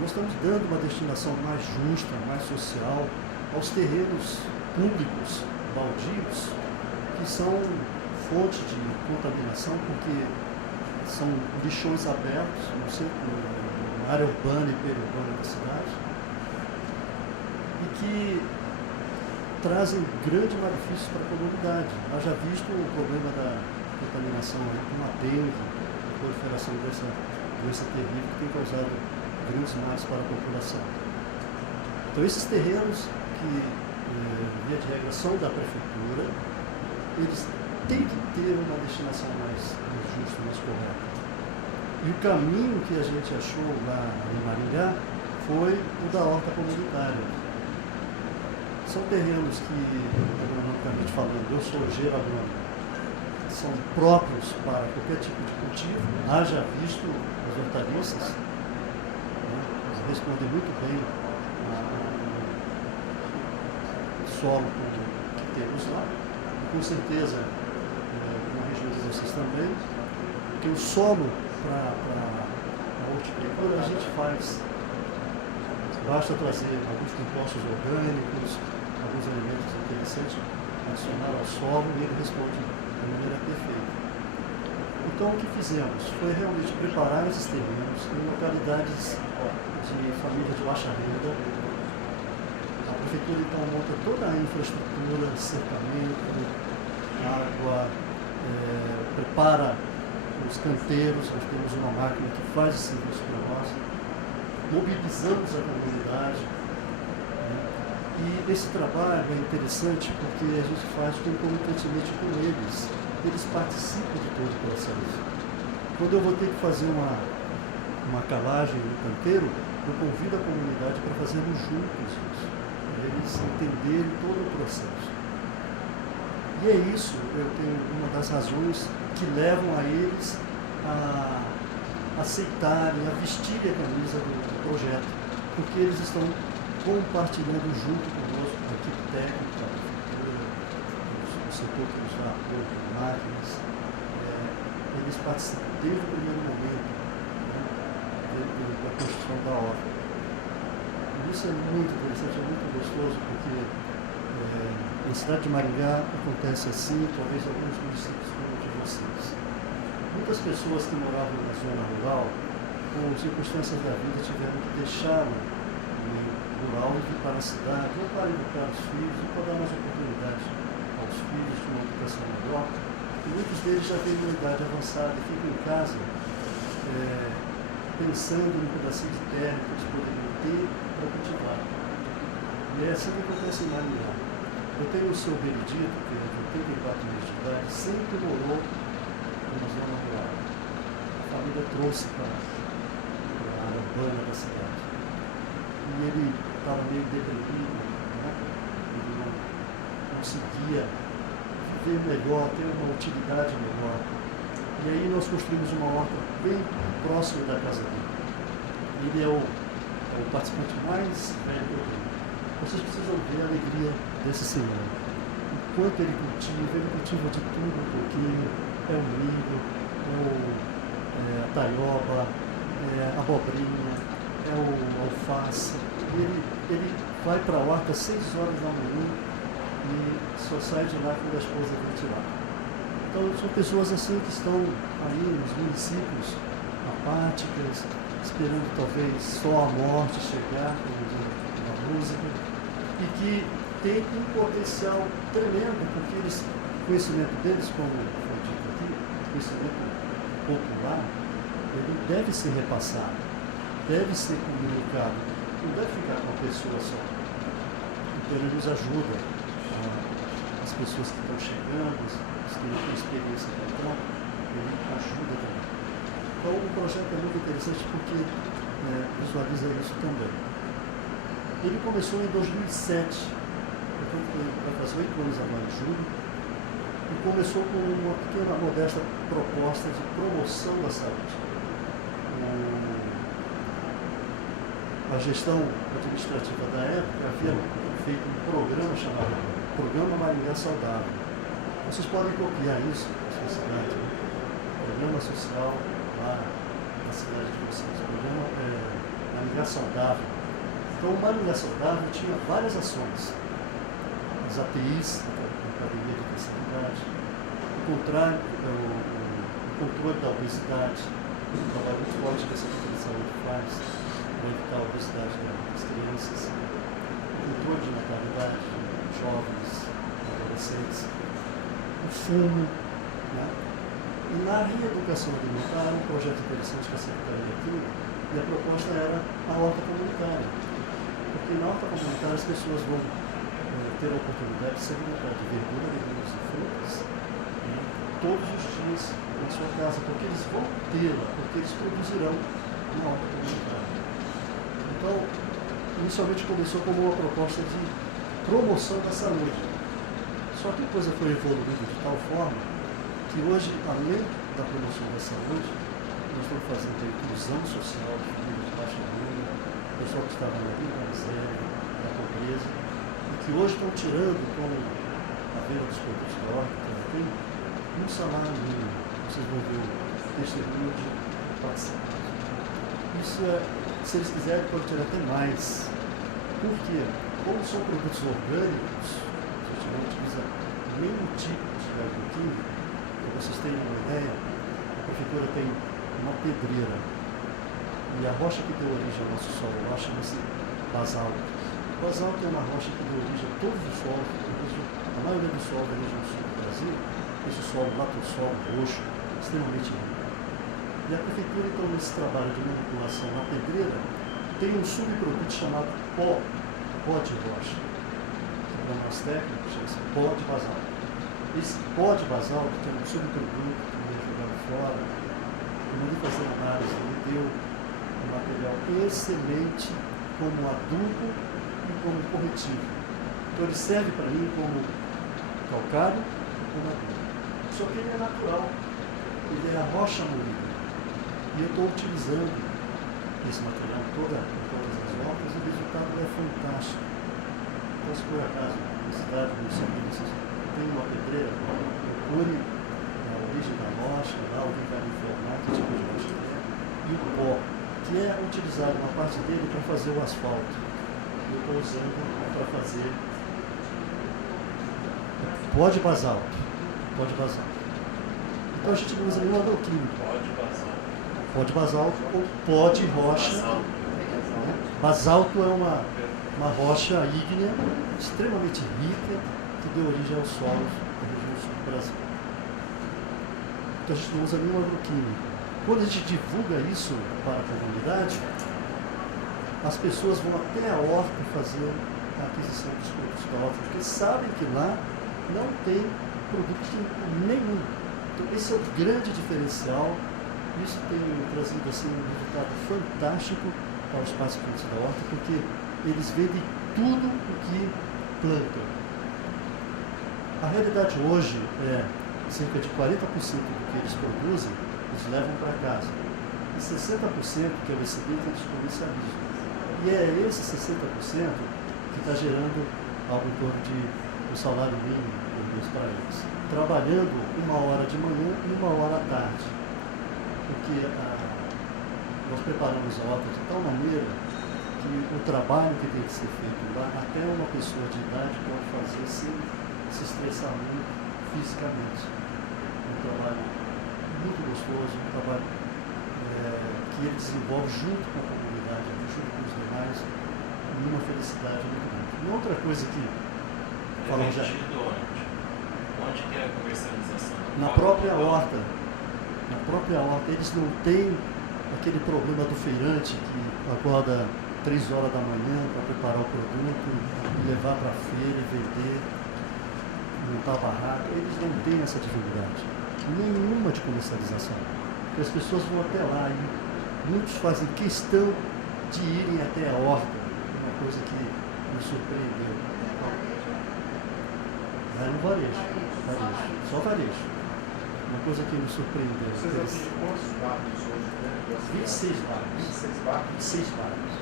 Nós estamos dando uma destinação mais justa, mais social, aos terrenos públicos, baldios, que são fonte de contaminação, porque são lixões abertos na área urbana e periurbana da cidade, e que trazem grandes malefícios para a comunidade. Nós já visto o problema da contaminação com a dengue, a proliferação dessa doença terrível que tem causado grandes males para a população. Então, esses terrenos que, via de regra, são da prefeitura, eles têm que ter uma destinação mais justa, mais correta. E o caminho que a gente achou lá em Maringá foi o da horta comunitária. São terrenos que, agronomicamente falando, eu sou engenheiro agrônomo, são próprios para qualquer tipo de cultivo, haja visto as hortaliças, né, respondem muito bem ao solo que temos lá, e com certeza na região de vocês também, porque o solo para a horticultura a gente faz, basta trazer alguns compostos orgânicos, alguns elementos interessantes, adicionar ao solo e ele responde de maneira perfeita. Então o que fizemos foi realmente preparar esses terrenos em localidades de famílias de baixa renda. A prefeitura então monta toda a infraestrutura, cercamento, água, prepara os canteiros, nós temos uma máquina que faz esse serviço para nós, mobilizamos a comunidade, né? E esse trabalho é interessante porque a gente faz concomitantemente com eles, eles participam de todo o processo. Quando eu vou ter que fazer uma calagem no canteiro, eu convido a comunidade para fazermos juntos isso, para eles entenderem todo o processo. E é isso, eu tenho uma das razões que levam a eles a aceitarem, a vestirem a camisa do projeto, porque eles estão compartilhando junto conosco, a equipe técnica, o setor que nos dá apoio, máquinas, eles participam desde o primeiro momento, né, da construção da obra. E isso é muito interessante, é muito gostoso, porque na cidade de Maringá acontece assim, talvez alguns municípios como o de vocês. Muitas pessoas que moravam na zona rural por circunstâncias da vida, tiveram que deixar o meio rural e vir para a cidade, ou para educar os filhos, ou para dar mais oportunidades aos filhos de uma educação melhor. E muitos deles já têm uma idade avançada e ficam em casa pensando no pedacinho de terra que eles poderiam ter para cultivar. E é assim que acontece em Maringá. Eu tenho o seu Benedito, que é de 84 anos de idade, sempre morou numa zona rural. A família trouxe para a área urbana da cidade. E ele estava meio deprimido, né? Ele não conseguia viver melhor, ter uma utilidade melhor. E aí nós construímos uma horta bem próximo da casa dele. Ele é o participante mais velho que eu tenho. Vocês precisam ver a alegria desse senhor. Enquanto ele cultiva de tudo um pouquinho. É o milho, a taioba, a abobrinha, é o alface. Ele vai para a horta às 6 horas da manhã e só sai de lá quando a esposa vem tirar. Então são pessoas assim que estão aí nos municípios apáticas, esperando talvez só a morte chegar, como diz a música, e que tem um potencial tremendo, porque o conhecimento deles, como foi dito aqui, o conhecimento popular, ele deve ser repassado, deve ser comunicado, não deve ficar com a pessoa só. Então ele nos ajuda, as pessoas que estão chegando, os que não têm experiência no campo, ele ajuda também. Então o projeto é muito interessante porque visualiza isso também. Ele começou em 2007, então vai fazer 8 anos agora em julho, e começou com uma pequena, modesta proposta de promoção da saúde. A gestão administrativa da época havia feito um programa chamado Programa Maringá Saudável. Vocês podem copiar isso na sua cidade, né? Programa social lá na cidade de vocês. Programa Maringá Saudável. Então, o Maringá Saudável tinha várias ações. As ATIs, a Academia de Especialidade, o controle da obesidade, o trabalho muito forte que a Secretaria de Saúde faz para evitar a obesidade das crianças, o controle de natalidade de jovens, adolescentes, o fumo, né? E na reeducação alimentar, um projeto interessante que a Secretaria tinha, e a proposta era a horta comunitária. Porque na horta comunitária as pessoas vão ter a oportunidade de se alimentar de verdura, legumes e frutas, né, todos os dias na sua casa, porque eles vão tê-la, porque eles produzirão uma horta comunitária. Então, inicialmente começou como uma proposta de promoção da saúde. Só que a coisa foi evoluindo de tal forma que hoje, além da promoção da saúde, nós estamos fazendo a inclusão social de famílias de baixa renda, pessoal que estava na linha da miséria, da pobreza, e que hoje estão tirando, como a venda dos produtos da horta, tem um salário mínimo. Vocês vão ver o testemunho de participantes. Isso se eles quiserem, pode tirar até mais. Por quê? Como são produtos orgânicos, a gente não utiliza nenhum tipo de agroquímico. Para vocês terem uma ideia, a prefeitura tem uma pedreira. E a rocha que deu origem ao nosso solo lá chama-se basalto. O basalto é uma rocha que deu origem a todos os solos, a maioria dos solos da região sul do Brasil, esse solo lá tem o solo roxo, extremamente rico. E a prefeitura, então, nesse trabalho de manipulação na pedreira, tem um subproduto chamado pó de rocha, que para nós técnicos chama-se pó de basalto. Esse pó de basalto tem um subproduto que foi jogado fora, eu mandei fazer análise, ele deu um material excelente como adubo e como corretivo. Então ele serve para mim como calcário e como adubo. Só que ele é natural, ele é a rocha moída. E eu estou utilizando esse material em todas as hortas e o resultado é fantástico. Então, se por acaso na cidade, no centro de vocês, tem uma pedreira, procure a origem da rocha, lá alguém vai me informar que tipo de rocha é, e o pó, que é utilizado uma parte dele para fazer o asfalto. Eu estou usando para fazer pó de basalto. Então a gente não usa nenhum agroquímico. Pó de basalto. Pó de basalto ou pó de rocha. Né? Basalto é uma rocha ígnea extremamente rica que deu origem aos solos da região sul do Brasil. Então a gente não usa nenhum agroquímico. Quando a gente divulga isso para a comunidade, as pessoas vão até a horta fazer a aquisição dos produtos da horta, porque sabem que lá não tem produto nenhum. Então esse é o grande diferencial. Isso tem trazido assim, um resultado fantástico para os participantes da horta, porque eles vendem tudo o que plantam. A realidade hoje é cerca de 40% do que eles produzem, eles levam para casa. E 60%, que é o excedente, eles comercializam. E é esse 60% que está gerando algo em torno de um salário mínimo por mês para eles. Trabalhando 1 hora de manhã e 1 hora à tarde. Porque nós preparamos a horta de tal maneira que o trabalho que tem que ser feito lá, até uma pessoa de idade pode fazer sem se estressar muito fisicamente. Um trabalho muito gostoso, um trabalho que ele desenvolve junto com a comunidade, junto com os demais, numa felicidade muito grande. Uma outra coisa que falamos já. Onde que é a comercialização? Na própria horta. Na própria horta, eles não têm aquele problema do feirante que acorda 3 horas da manhã para preparar o produto e levar para a feira e vender, montar a barraca. Eles não têm essa dificuldade nenhuma de comercialização. Porque as pessoas vão até lá e muitos fazem questão de irem até a horta. Uma coisa que me surpreendeu. Vai no varejo. Só varejo. Uma coisa que me surpreendeu. Vocês atendem quantos bairros hoje? 26 bairros. 26 bairros.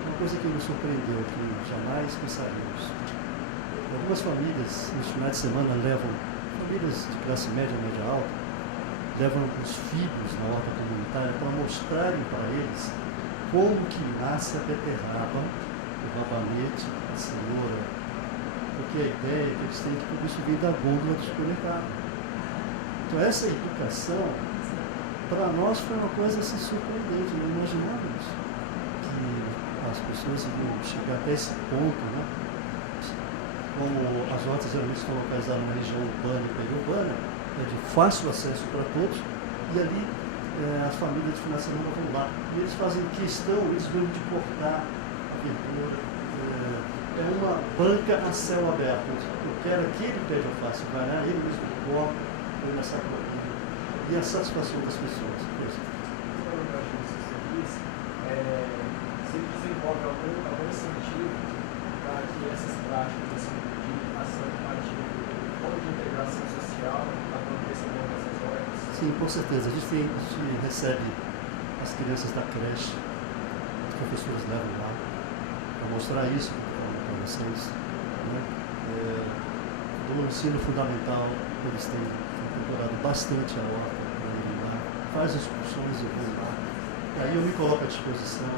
Uma coisa que me surpreendeu, que jamais pensaríamos. Algumas famílias, nos finais de semana, levam, famílias de classe média, média alta, levam os filhos na horta comunitária para mostrarem para eles como que nasce a beterraba, o rabanete, a cenoura. Porque a ideia é que eles têm que tudo isso vir da gôndola do supermercado. Então essa educação, para nós foi uma coisa assim, surpreendente, não imaginávamos que as pessoas iriam chegar até esse ponto, né? Como as hortas geralmente estão localizadas na região urbana e periurbana, é de fácil acesso para todos, e ali as famílias de final de semana vão lá. E eles fazem questão, eles vão de cortar a verdura, é uma banca a céu aberto. Eu quero aquele pé de alface, vai lá, ele mesmo corta, põe na sacolinha. E a satisfação das pessoas. Se desenvolve algum incentivo para que essas práticas assim, de ação educativa ou de integração social aconteçam dentro dessas hortas? Sim, com certeza. A gente recebe as crianças da creche, os professores levam lá para mostrar isso para vocês. Né? Do ensino fundamental, eles têm procurado bastante a horta para irem lá, faz excursões e vão lá. Aí eu me coloco à disposição.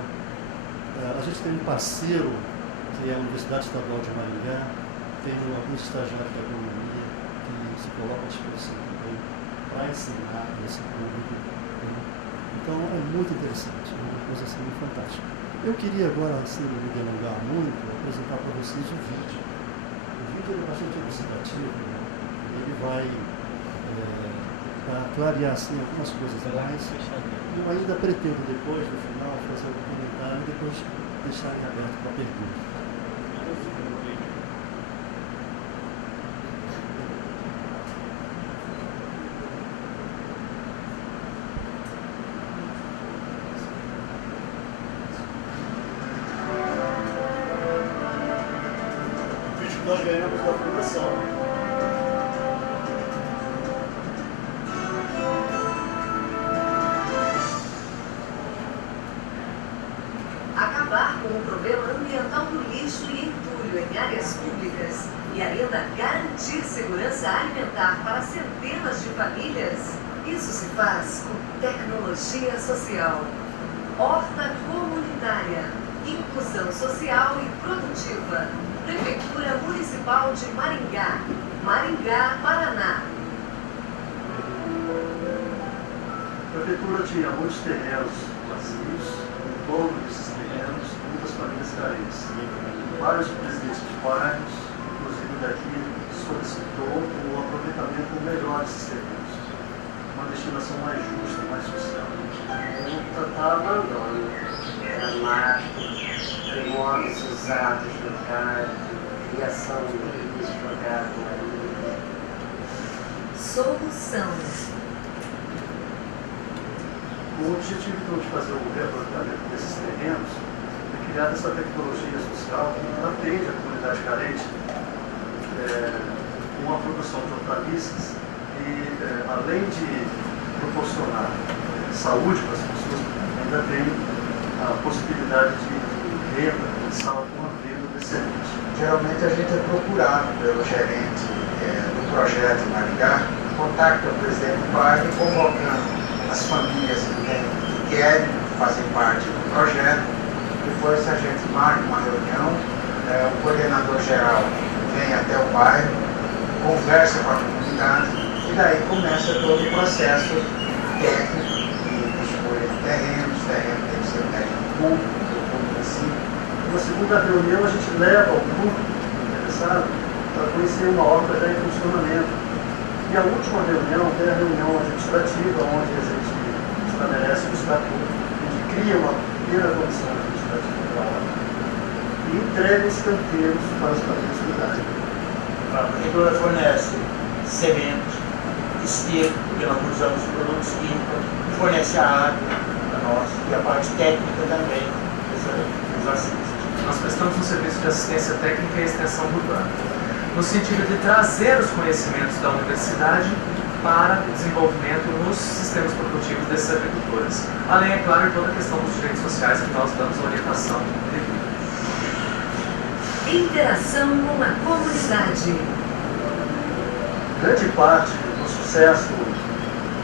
A gente tem um parceiro, que é a Universidade Estadual de Maringá, tem alguns estagiários da agronomia que se colocam à disposição também para ensinar esse público. Né? Então é muito interessante, é uma coisa assim fantástica. Eu queria agora, sem me delongar muito, apresentar para vocês o vídeo. O vídeo é bastante elucidativo, né? Ele vai para clarear assim, algumas coisas a mais. Eu ainda pretendo depois, no final, fazer algum comentário e depois deixar em aberto para pergunta. O vídeo que nós ganhamos da fundação. Com o problema ambiental do lixo e entulho em áreas públicas e ainda garantir segurança alimentar para centenas de famílias. Isso se faz com tecnologia social. Horta comunitária, inclusão social e produtiva. Prefeitura Municipal de Maringá, Maringá, Paraná. prefeitura tinha muitos terrenos vazios, em torno desses terrenos, muitas famílias carentes. Vários presidentes de bairros, inclusive daqui, solicitou o aproveitamento melhor desses terrenos. Uma destinação mais justa, mais social. Tratava dramático, modos usados no cargo, criação de lixo jogado na ilha. Solução. O objetivo então, de fazer o reaproveitamento desses terrenos é criar essa tecnologia social que atende a comunidade carente com a produção de hortaliças e, além de proporcionar saúde para as pessoas, ainda tem a possibilidade de renda mensal com a venda desse serviço. Geralmente a gente é procurado pelo gerente do projeto em Maringá, contacta o presidente do bairro convocando as famílias que querem fazer parte do projeto. Depois a gente marca uma reunião, o coordenador geral vem até o bairro, conversa com a comunidade e daí começa todo o processo técnico de escolha de terrenos. O terreno tem que ser um terreno público, do município. Na segunda reunião a gente leva o grupo interessado para conhecer uma obra já em funcionamento. E a última reunião é a reunião administrativa, onde a gente estabelece o estatuto, a gente cria uma primeira comissão administrativa da obra e entrega os canteiros para as famílias cuidarem. A prefeitura fornece sementes, esterco, porque nós usamos produtos químicos, e fornece a água para nós e a parte técnica também dos assistentes. Nós prestamos um serviço de assistência técnica e extensão urbana, no sentido de trazer os conhecimentos da universidade para o desenvolvimento nos sistemas produtivos desses agricultores. Além, é claro, de toda a questão dos direitos sociais que nós damos orientação devida. Interação com a comunidade. Grande parte do sucesso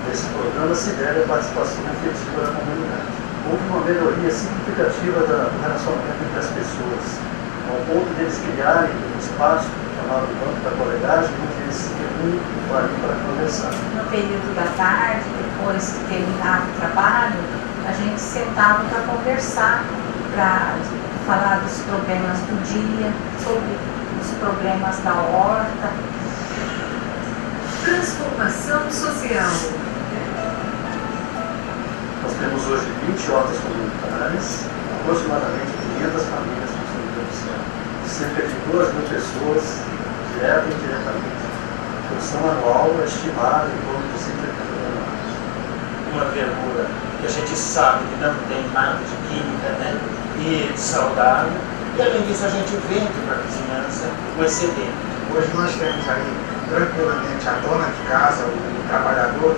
desse programa se deve à participação efetiva da comunidade. Houve uma melhoria significativa do relacionamento entre as pessoas, ao ponto de eles criarem um espaço chamado Banco da Colegagem, onde eles se reúnem para conversar. No período da tarde, depois que terminava o trabalho, a gente sentava para conversar, para falar dos problemas do dia, sobre os problemas da horta. Transformação social. Nós temos hoje 20 hortas comunitárias, aproximadamente 500 famílias que estão beneficiando. Cerca de 2.000 pessoas, direta e indiretamente. A produção anual é estimada em torno de 180 toneladas. Uma verdura que a gente sabe que não tem nada de química, né? E saudável. E além disso a gente vende para a vizinhança o excedente. Hoje nós temos aí tranquilamente a dona de casa, o trabalhador,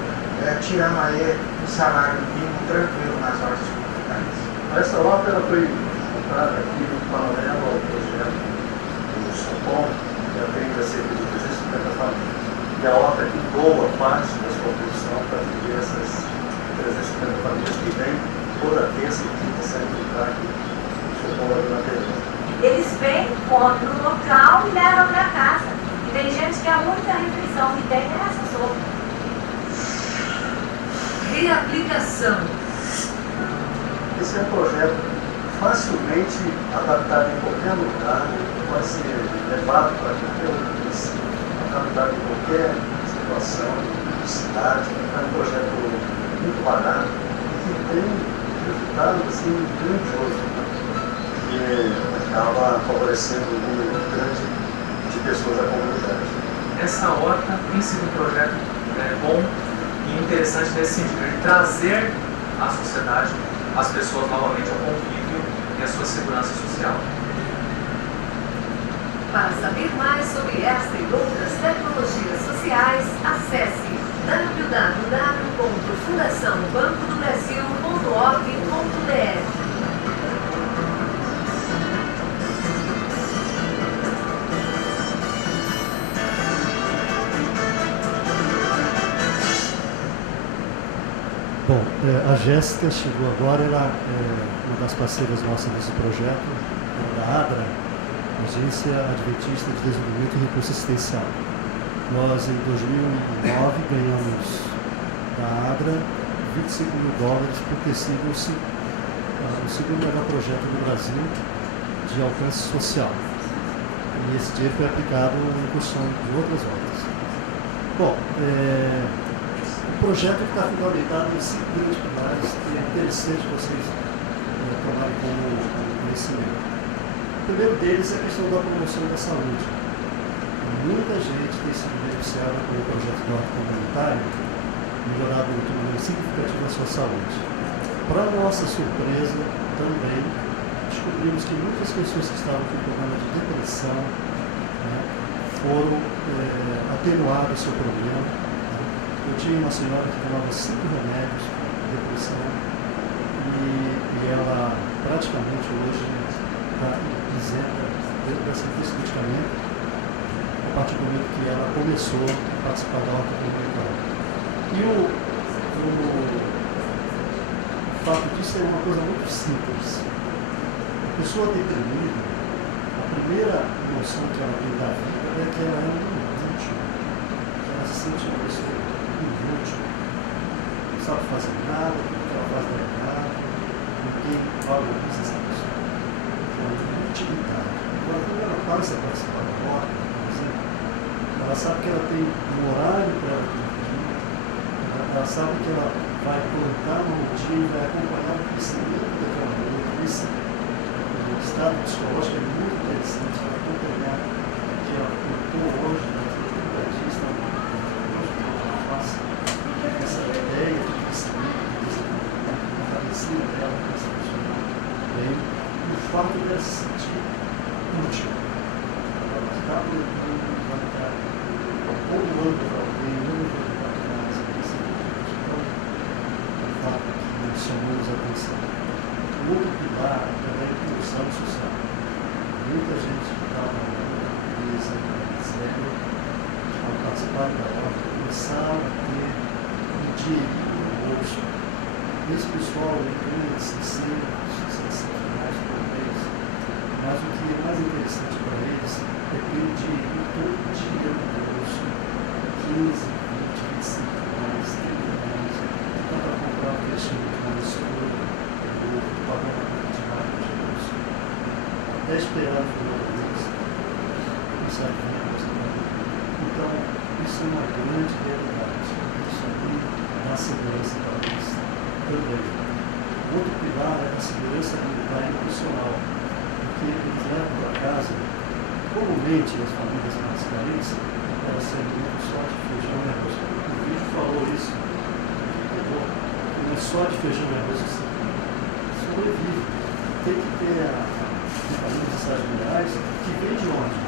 tirando aí o salário mínimo tranquilo nas hortas comunitárias. Essa horta ela foi montada aqui no paralelo ao projeto do São Paulo, que atende a cerca de 350 famílias. E a horta que doa parte da sua produção para atender essas 350 famílias que vêm toda terça e quinta sempre para aqui, socorro na Tereza. Eles vêm, compram no local e levam para casa. E tem gente que a única refeição que tem é essa sopa. Reaplicação. Esse é um projeto facilmente adaptado em qualquer lugar, pode ser levado para qualquer outro município, adaptado em qualquer situação de cidade. É um projeto muito barato e que tem resultado assim, grandioso, que acaba favorecendo um número muito grande de pessoas da comunidade. Essa horta tem sido um projeto bom e interessante nesse sentido, de trazer à sociedade as pessoas novamente ao convívio e à sua segurança social. Para saber mais sobre esta e outras tecnologias sociais, acesse www.fundaçãobancodobrasil.org.br. Bom, a Jéssica chegou agora, ela é uma das parceiras nossas desse projeto, da ADRA, Agência Adventista de Desenvolvimento e Recurso Assistencial. Nós, em 2009, ganhamos da ADRA $25 mil por ter sido o segundo melhor projeto do Brasil de alcance social. E esse dinheiro foi aplicado em construção de outras obras. Bom, o projeto está fundamentado em 5 grandes pilares que é interessante vocês tomarem como conhecimento. O primeiro deles é a questão da promoção da saúde. Muita gente tem sido beneficiada com o projeto do horto comunitário, melhorado de maneira significativa a sua saúde. Para nossa surpresa, também descobrimos que muitas pessoas que estavam com problema de depressão, né, foram atenuadas o seu problema. Eu tinha uma senhora que tomava 5 remédios de depressão e ela praticamente hoje está isenta desse medicamento a partir do momento que ela começou a participar da horta comunitária. E o fato disso é uma coisa muito simples. A pessoa deprimida, a primeira emoção que ela tem da vida é que ela é inútil. Ela se sente uma pessoa inútil. Não sabe fazer nada, tudo que ela faz não é nada, ninguém valoriza essa pessoa. Então, inutilidade. Agora, quando ela passa a participar da horta, por exemplo, ela sabe que ela tem um horário para ela cumprir, ela sabe que ela vai plantar uma rotina e vai acompanhar o crescimento daquela rotina. O estado psicológico é muito interessante para acompanhar que ela plantou hoje, essa ideia de crescimento, a cabecinha dela começa a funcionar bem, e o fato dela se sentir útil. Ela está plantando, vai estar povoando para alguém, não vai para casa, então, o fato que chamamos a atenção. O outro pilar é a inclusão social. Muita gente que estava na empresa, séria, ao participar da horta, começaram a ter um dinheiro no bolso. Esse pessoal ganha R$60 reais por mês, mas o que é mais interessante para eles é ter o dinheiro todo dia no bolso, 15, 20, 25 reais, 30 reais, dá para comprar um peixinho de uma escola, pagar uma conta de água de bolso, até esperar o final do mês, começar a ganhar mais dinheiro. Então, isso é uma grande realidade. Isso aqui dá segurança para eles também. Outro pilar é a segurança alimentar e nutricional, porque eles levam para casa, comumente as famílias mais carentes, elas se alimentam só de feijão e arroz. O vídeo falou isso, comer só de feijão e arroz sobrevive. Tem que ter as necessidades minerais que vem de onde?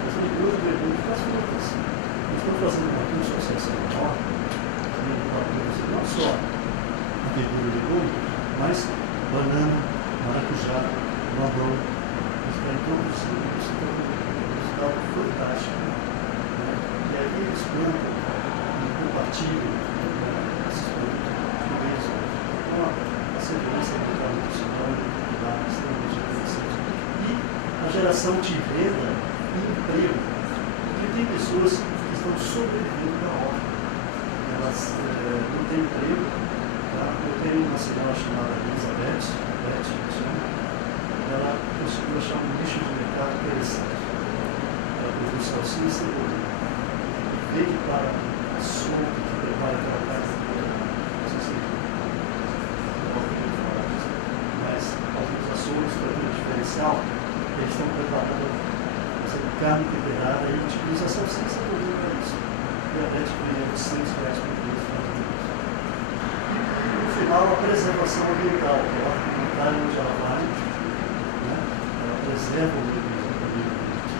As legumes, verduras das frutas. Estou fazendo uma associação maior, que não só verdura e legume, mas banana, maracujá, mamão, estão produzindo um resultado fantástico. Né? E aí eles plantam e compartilham esses produtos com eles. Então, a segurança alimentar nutricional é extremamente interessante. E a geração de renda e emprego. Porque tem pessoas que estão sobrevivendo na horta. Elas não têm emprego. Tá? Eu tenho uma senhora chamada Elizabeth, ela conseguiu achar um nicho de mercado interessante. Ela produz salsicha e cebola. Veio para a sopa que prepara aquela casa inteira. Não sei se mas alguns açougues para ter um diferencial, eles estão preparando carne temperada e a gente usa a salsicha e cebola para isso. E a Beth ganha R$100 por mês. E no final, a preservação ambiental, que é a horta comunitária onde ela vai, né? Ela preserva o meio ambiente.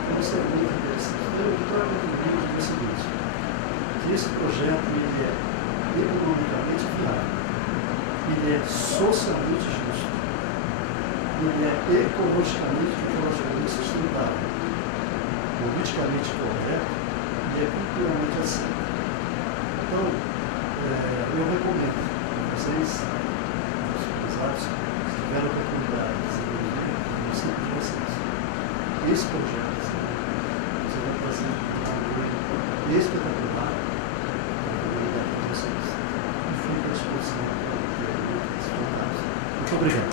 Então isso é muito interessante. Então eu trago um vídeo que é o seguinte, que esse projeto ele é economicamente viável, ele é socialmente justo, ele é ecologicamente sustentável, politicamente correto e é culturalmente aceito. Então, eu recomendo que vocês, os empresários, se tiverem a oportunidade de desenvolver o ciclo de vocês, esse projeto, você vai trazer um apoio espetacular para a comunidade de vocês. E fica Muito obrigado.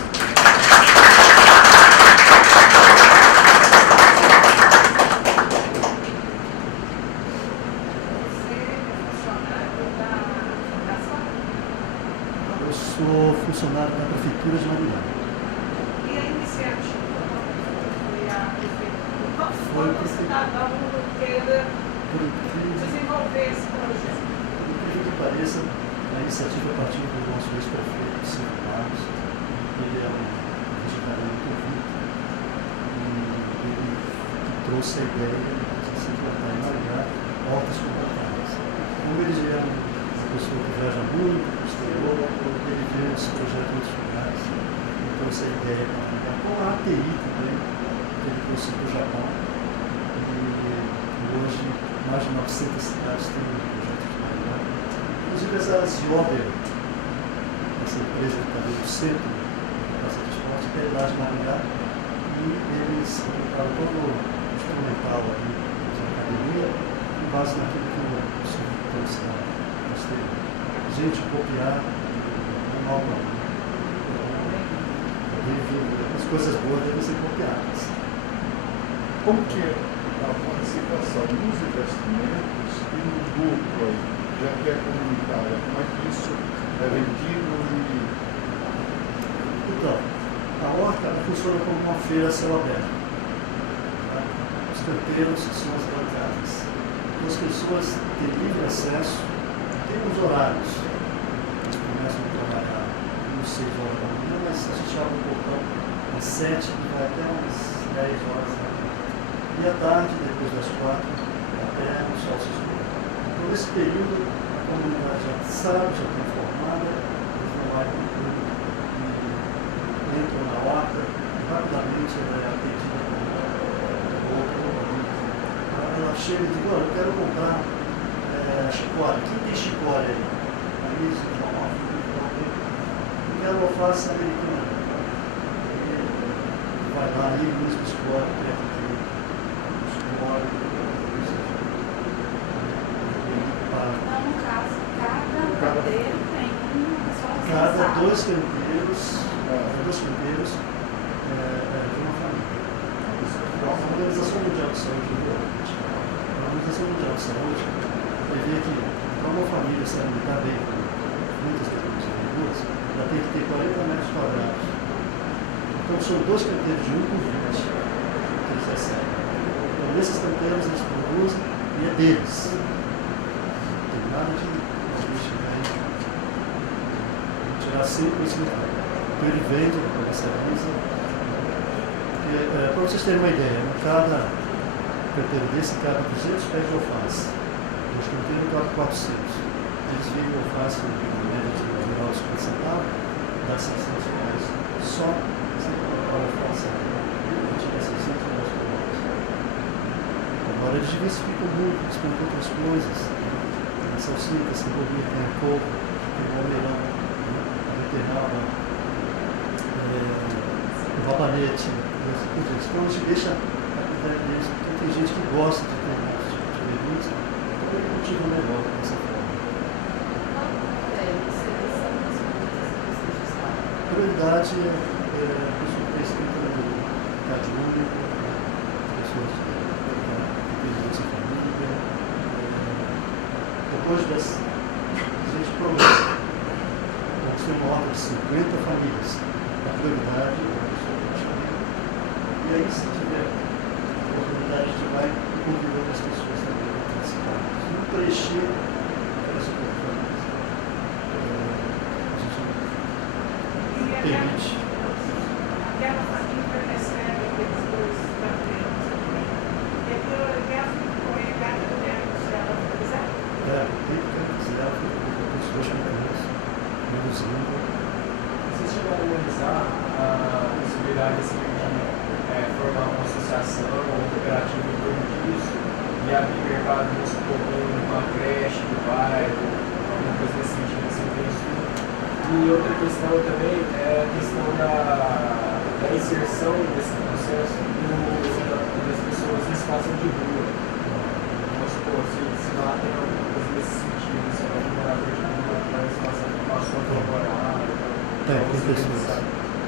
Eu sou funcionário da Prefeitura de Maringá. E a iniciativa foi a prefeitura? Foi o cidadão queira desenvolver esse projeto? Por incrível que pareça, a iniciativa partiu do nosso ex-prefeito, Silvio Carlos. Ele é um vegetariano convicto e ele trouxe a ideia de se implantar em Maringá hortas comunitárias. Como ele já é uma pessoa que viaja muito para o exterior, ele viu esse projeto em outros lugares e trouxe a ideia para Maringá, com a API também, que ele trouxe para o Japão. E hoje, mais de 900 cidades têm um projeto de Maringá. Inclusive as áreas de Ober, essa empresa que está ali no centro da Praça de Esporte, é lá de Maringá, e eles colocaram todo o instrumental ali de academia, com base naquilo que o senhor trouxe lá no exterior. Gente, copiar não algo. As coisas boas devem ser copiadas. Como que é a participação dos investimentos e no lucro aí, já que é comunitária? Como é que isso é vendido e... Então, a horta funciona como uma feira a céu aberto. Tá? Os canteiros são as bancadas. Então, as pessoas têm livre acesso, tem os horários. Eles começam a trabalhar às 6 horas da manhã, mas a gente abre o portão às 7 e vai até às 10 horas da manhã. E à tarde, depois das 4, até o sol se escuro. Então, nesse período, a comunidade já sabe, já está informada, eles vão lá e entram na horta, e rapidamente ela é atendida por outra. Ela chega e diz: olha, eu quero comprar chicória. Quem tem chicória aí? Aí eles vão lá, eu quero alface americana. E vai lá e mesmo escolhe perto dele. Então, no caso, cada canteiro tem uma pessoa Cada responsável. dois canteiros de uma família. A Organização Mundial de Saúde, prevê que para uma família se alimentar bem, muitas pessoas, ela tem que ter 40 metros quadrados. Então são dois canteiros de 1 por 20 que eles recebem. Então nesses canteiros eles produzem e é deles. Não tem nada de tirar sempre esse lugar. Então ele vende, comercializa. Para vocês terem uma ideia, cada canteiro desse cabe 200 pés de alface. Os canteiros cabe 400. Eles vendem alface em média de R$1,50 centavos, dá R$600. Só essa alface a gente é R$600 por mês. Agora eles diversificam muito, eles põem outras coisas. Tem a salsicha, a cebolinha, tem a couve, tem o almeirão, a beterraba, o rabanete. Então a gente deixa a critério deles, porque tem gente que gosta de ter esse tipo de legumes, então ele cultiva melhor dessa forma. A prioridade é a pessoa que está inscrita no Cade Único, pessoas que têm muita família. Depois dessa, a gente promete, vamos ter uma ordem de 50 famílias. A prioridade é a pessoa que está. E aí, se tiver oportunidade, a gente vai convidando as pessoas também a participar. Não preencher aquelas oportunidades. A gente permite. Aquela família recebe aqueles dois canteiros também. E aquilo é a comunidade dela, se ela quiser. Tem que quiser, as pessoas que conhecem, reduzindo. Vocês chegam a analisar a possibilidade de formar uma associação ou uma cooperativa em torno disso e abrir mercado, vamos supor, uma creche do bairro, alguma coisa nesse sentido, assim, tem isso. E outra questão também é a questão da inserção desse processo das pessoas em situação de rua. Vamos supor, se lá tem alguma coisa nesse sentido, se é um morador de rua que está em situação de ocupação temporária. Tem pessoas.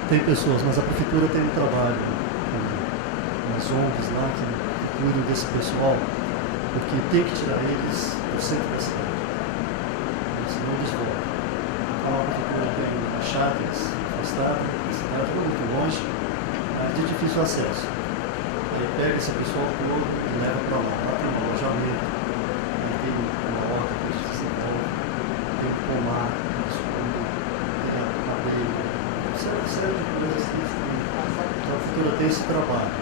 tem pessoas, mas a prefeitura tem um trabalho com as ONGs lá que cuidam desse pessoal, porque tem que tirar eles do centro da cidade, senão eles voltam. Então a prefeitura tem chácaras afastadas da cidade, não muito longe, mas de difícil acesso. Aí pega esse pessoal todo e leva para lá. Lá tem um alojamento, aí tem uma horta que se desenvolve, tem um pomar, tem a abelha, uma série de coisas que eles têm. Então a prefeitura tem esse trabalho.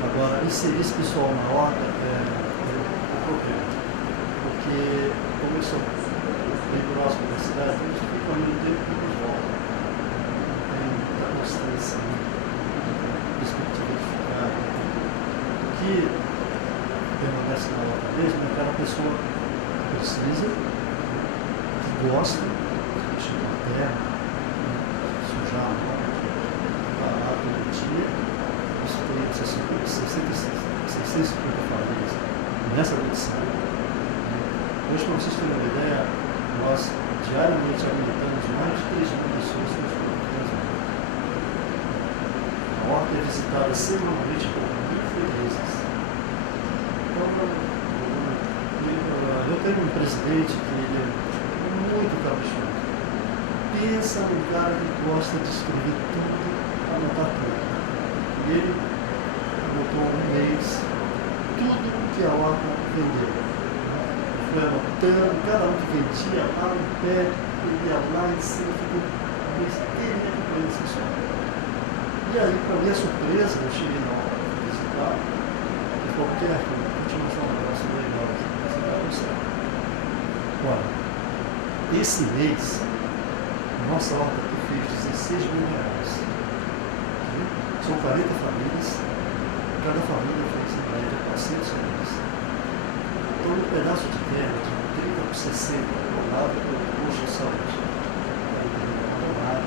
Agora, inserir esse pessoal na horta é um problema, porque como eles são bem próximos da cidade, eles ficam ali no tempo que eles voltam. Não tem muita constância, perspectiva de ficar. O que permanece na horta mesmo é aquela pessoa que precisa, que gosta de mexer com a terra, sujar a horta, parar todo dia. Isso tem 650 famílias nessa condição. Hoje, para vocês terem uma ideia, nós diariamente alimentamos mais de 3 mil pessoas nos produtos. A horta é visitada semanalmente por 1.000 fregueses. Então, eu tenho um presidente que ele é muito caprichoso. Pensa num cara que gosta de escrever tudo, anotar tudo. E ele anotou um mês tudo que a horta vendeu. Foi anotando, cada um que vendia lá no pé, ele ia lá em cima, ficou um mês inteirinho com esse pessoal. E aí, para minha surpresa, eu cheguei na hora de visitar, e qualquer eu tinha mostrado um negócio legal aqui, mas não vai mostrar. Olha, esse mês, nossa horta fez R$16 mil. São 40 famílias, cada família fez em média R$400. Então, um pedaço de terra de 30 por 60, colado pelo posto de saúde, abandonado,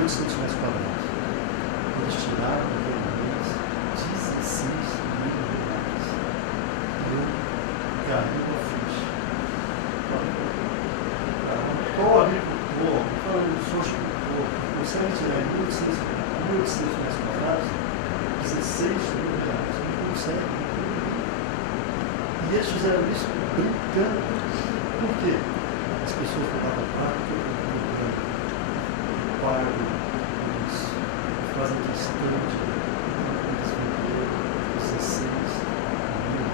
1.800 metros quadrados. Eles tiraram naquele mês R$16 mil. Eu caí na ficha. Qual agricultor, qual agricultor, consegue tirar 1.800 metros quadrados, R$16 mil, não consegue. E eles fizeram isso brincando. Por quê? As pessoas pagavam pacto, pagam, eles fazem questão de eles venderam R$16 mil.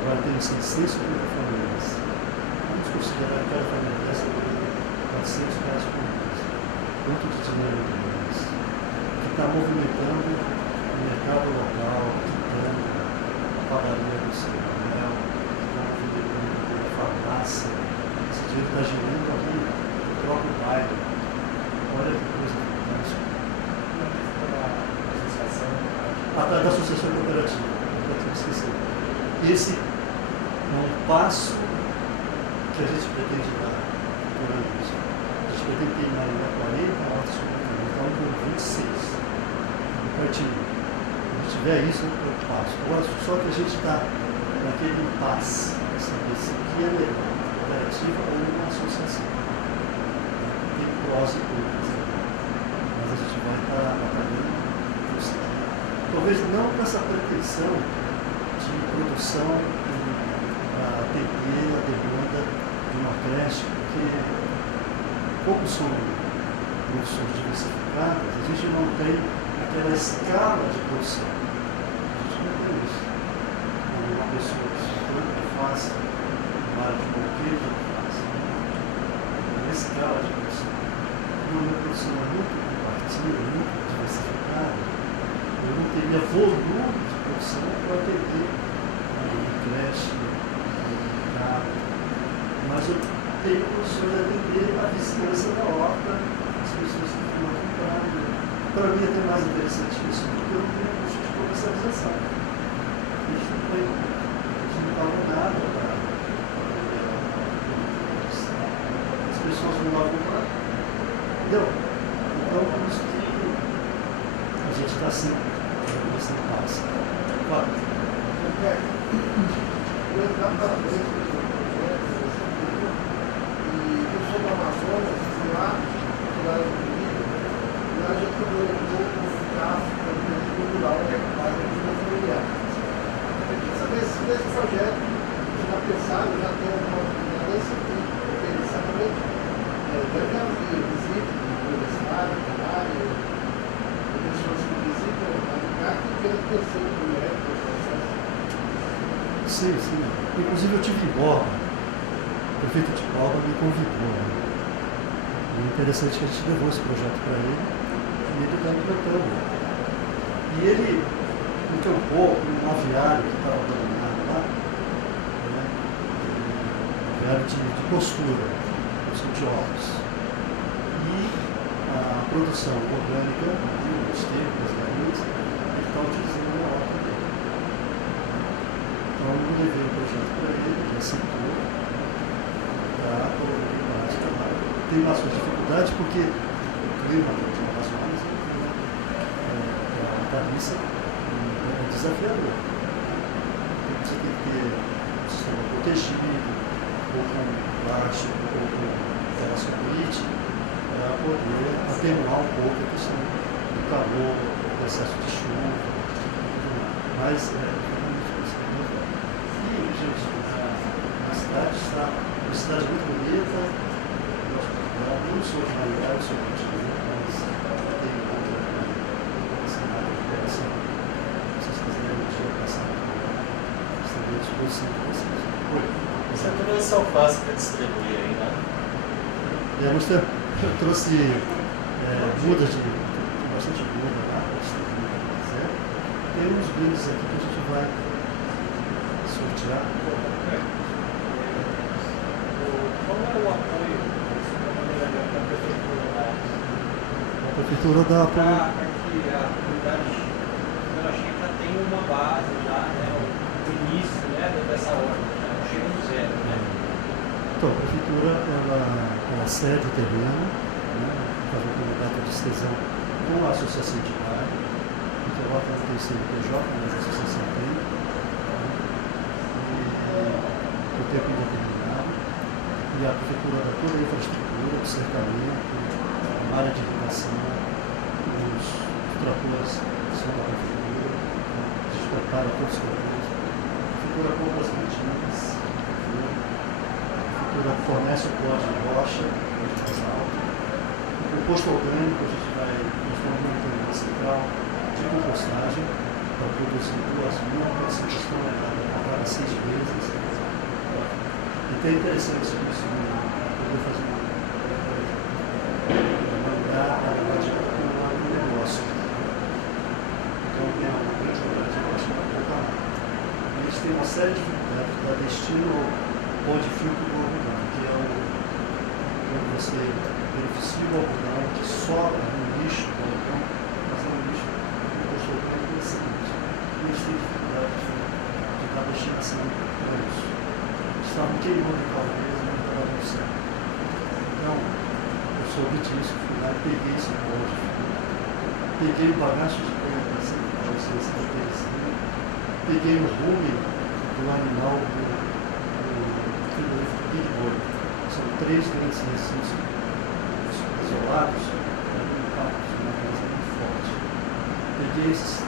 Agora temos 650 famílias. Vamos considerar que cada família dessa R$400 por mês. Quanto de dinheiro deles, que está movimentando o mercado local, quitando a padaria do seu Manuel, que está movimentando a farmácia, esse dinheiro está girando ali no próprio bairro. Olha que coisa fantástica. Da associação cooperativa, eu tenho esquecido. Esse é um passo que a gente pretende dar por isso. A gente pretende ter na linha 40 hortas então com 26 no partido. Se a gente tiver isso, eu passo. Agora, só que a gente está naquele impasse, saber se o que é legal, cooperativa ou uma associação. Tem prós e contras, mas a gente vai estar batalhando. Talvez não com essa pretensão de produção para atender a demanda de uma creche, porque como são produções diversificadas, a gente não tem aquela escala de produção. A gente não tem isso. Uma pessoa que faz uma área de bloqueio, faz uma escala de produção. E uma produção é muito compartida, muito diversificada, eu não teria volume de produção para atender a creche, mercado, mas eu tenho condições de atender a vizinhança da horta, as pessoas que estão lá comprando. Para mim é até mais interessante isso, porque eu não tenho custo de comercialização. A gente não paga nada para as pessoas vão lá comprar. Entendeu? Então, por isso que a gente está sempre nesse impasse. Claro. E eu sou do Amazonas, fui lá passado já tem uma oportunidade desse tipo, porque exatamente deve haver visita de universidade, trabalho, de pessoas que visitam a lugar que querem conhecer o projeto, o processo. Sim, sim. Inclusive eu tive em Borba, o prefeito de Borba me convidou. Né? E é interessante que a gente levou esse projeto para ele e ele está implantando. E ele encampou um aviário que estava abandonado lá, né? Um aviário de costura, de ovos. E a produção orgânica, os tempos, as galinhas, ele está utilizando a horta dele. Então eu levei o projeto para ele, ele aceitou, está colocando mais trabalho. Tem lá suas dificuldades porque o clima aqui no Amazonas é uma carniça desafiador. Você tem que ter um sistema protegido, ou com baixo, ou com terraçoplite, para poder atenuar um pouco a questão do calor, do excesso de chuva, mas realmente possível. E, gente, a cidade está uma cidade muito bonita, eu não sou de Maringá, eu sou de Rio, mas tem outra cidade de operação. Se vocês quiserem um dia passar, estarei à disposição de vocês. Oi. Você trouxe alface para distribuir aí, né? Eu trouxe mudas bastante muda lá para distribuir quem quiser. Tem uns brindes aqui que a gente vai sortear. Qual é o apoio da prefeitura lá? A prefeitura dá apoio. Aqui a comunidade, eu achei que já tem uma base, já, né, o início, né, dessa ordem, já chega no zero, né? Então, a prefeitura ela cede o terreno, né, faz uma contrato de cessão com a associação de bairro. Então, ela não tem CNPJ, mas a associação tem. Né, e o tempo indeterminado. E a prefeitura dá toda a infraestrutura de cercamento, a área de irrigação, os tratores que são da prefeitura, né, a gente prepara todos os tratores. A prefeitura compra as medidas, fornece o pó de rocha, mais alto. O composto orgânico, a gente vai transformar em uma central de compostagem para produzir 2.400 toneladas a cada 6 meses. Então é interessante isso, poder fazer mandar a levar de um negócio. Então tem uma grande quantidade de rocha para colocar lá. A gente tem uma série de dificuldades para destino pó de filtro do algodão, que é quando você beneficia o algodão que sobra no lixo do algodão, mas é um lixo que o composto orgânico é excelente. E eles têm dificuldade de dar destinação para isso. Eles estavam queimando o caldeiro e não estava dando certo. Então, eu soube disso, fui lá e peguei esse pó de filtro, peguei o bagaço de pedra, assim, para vocês terem, peguei o rumen do animal do Big Boy. São 3 grandes resíduos isolados, impactos de uma coisa muito forte. Peguei esses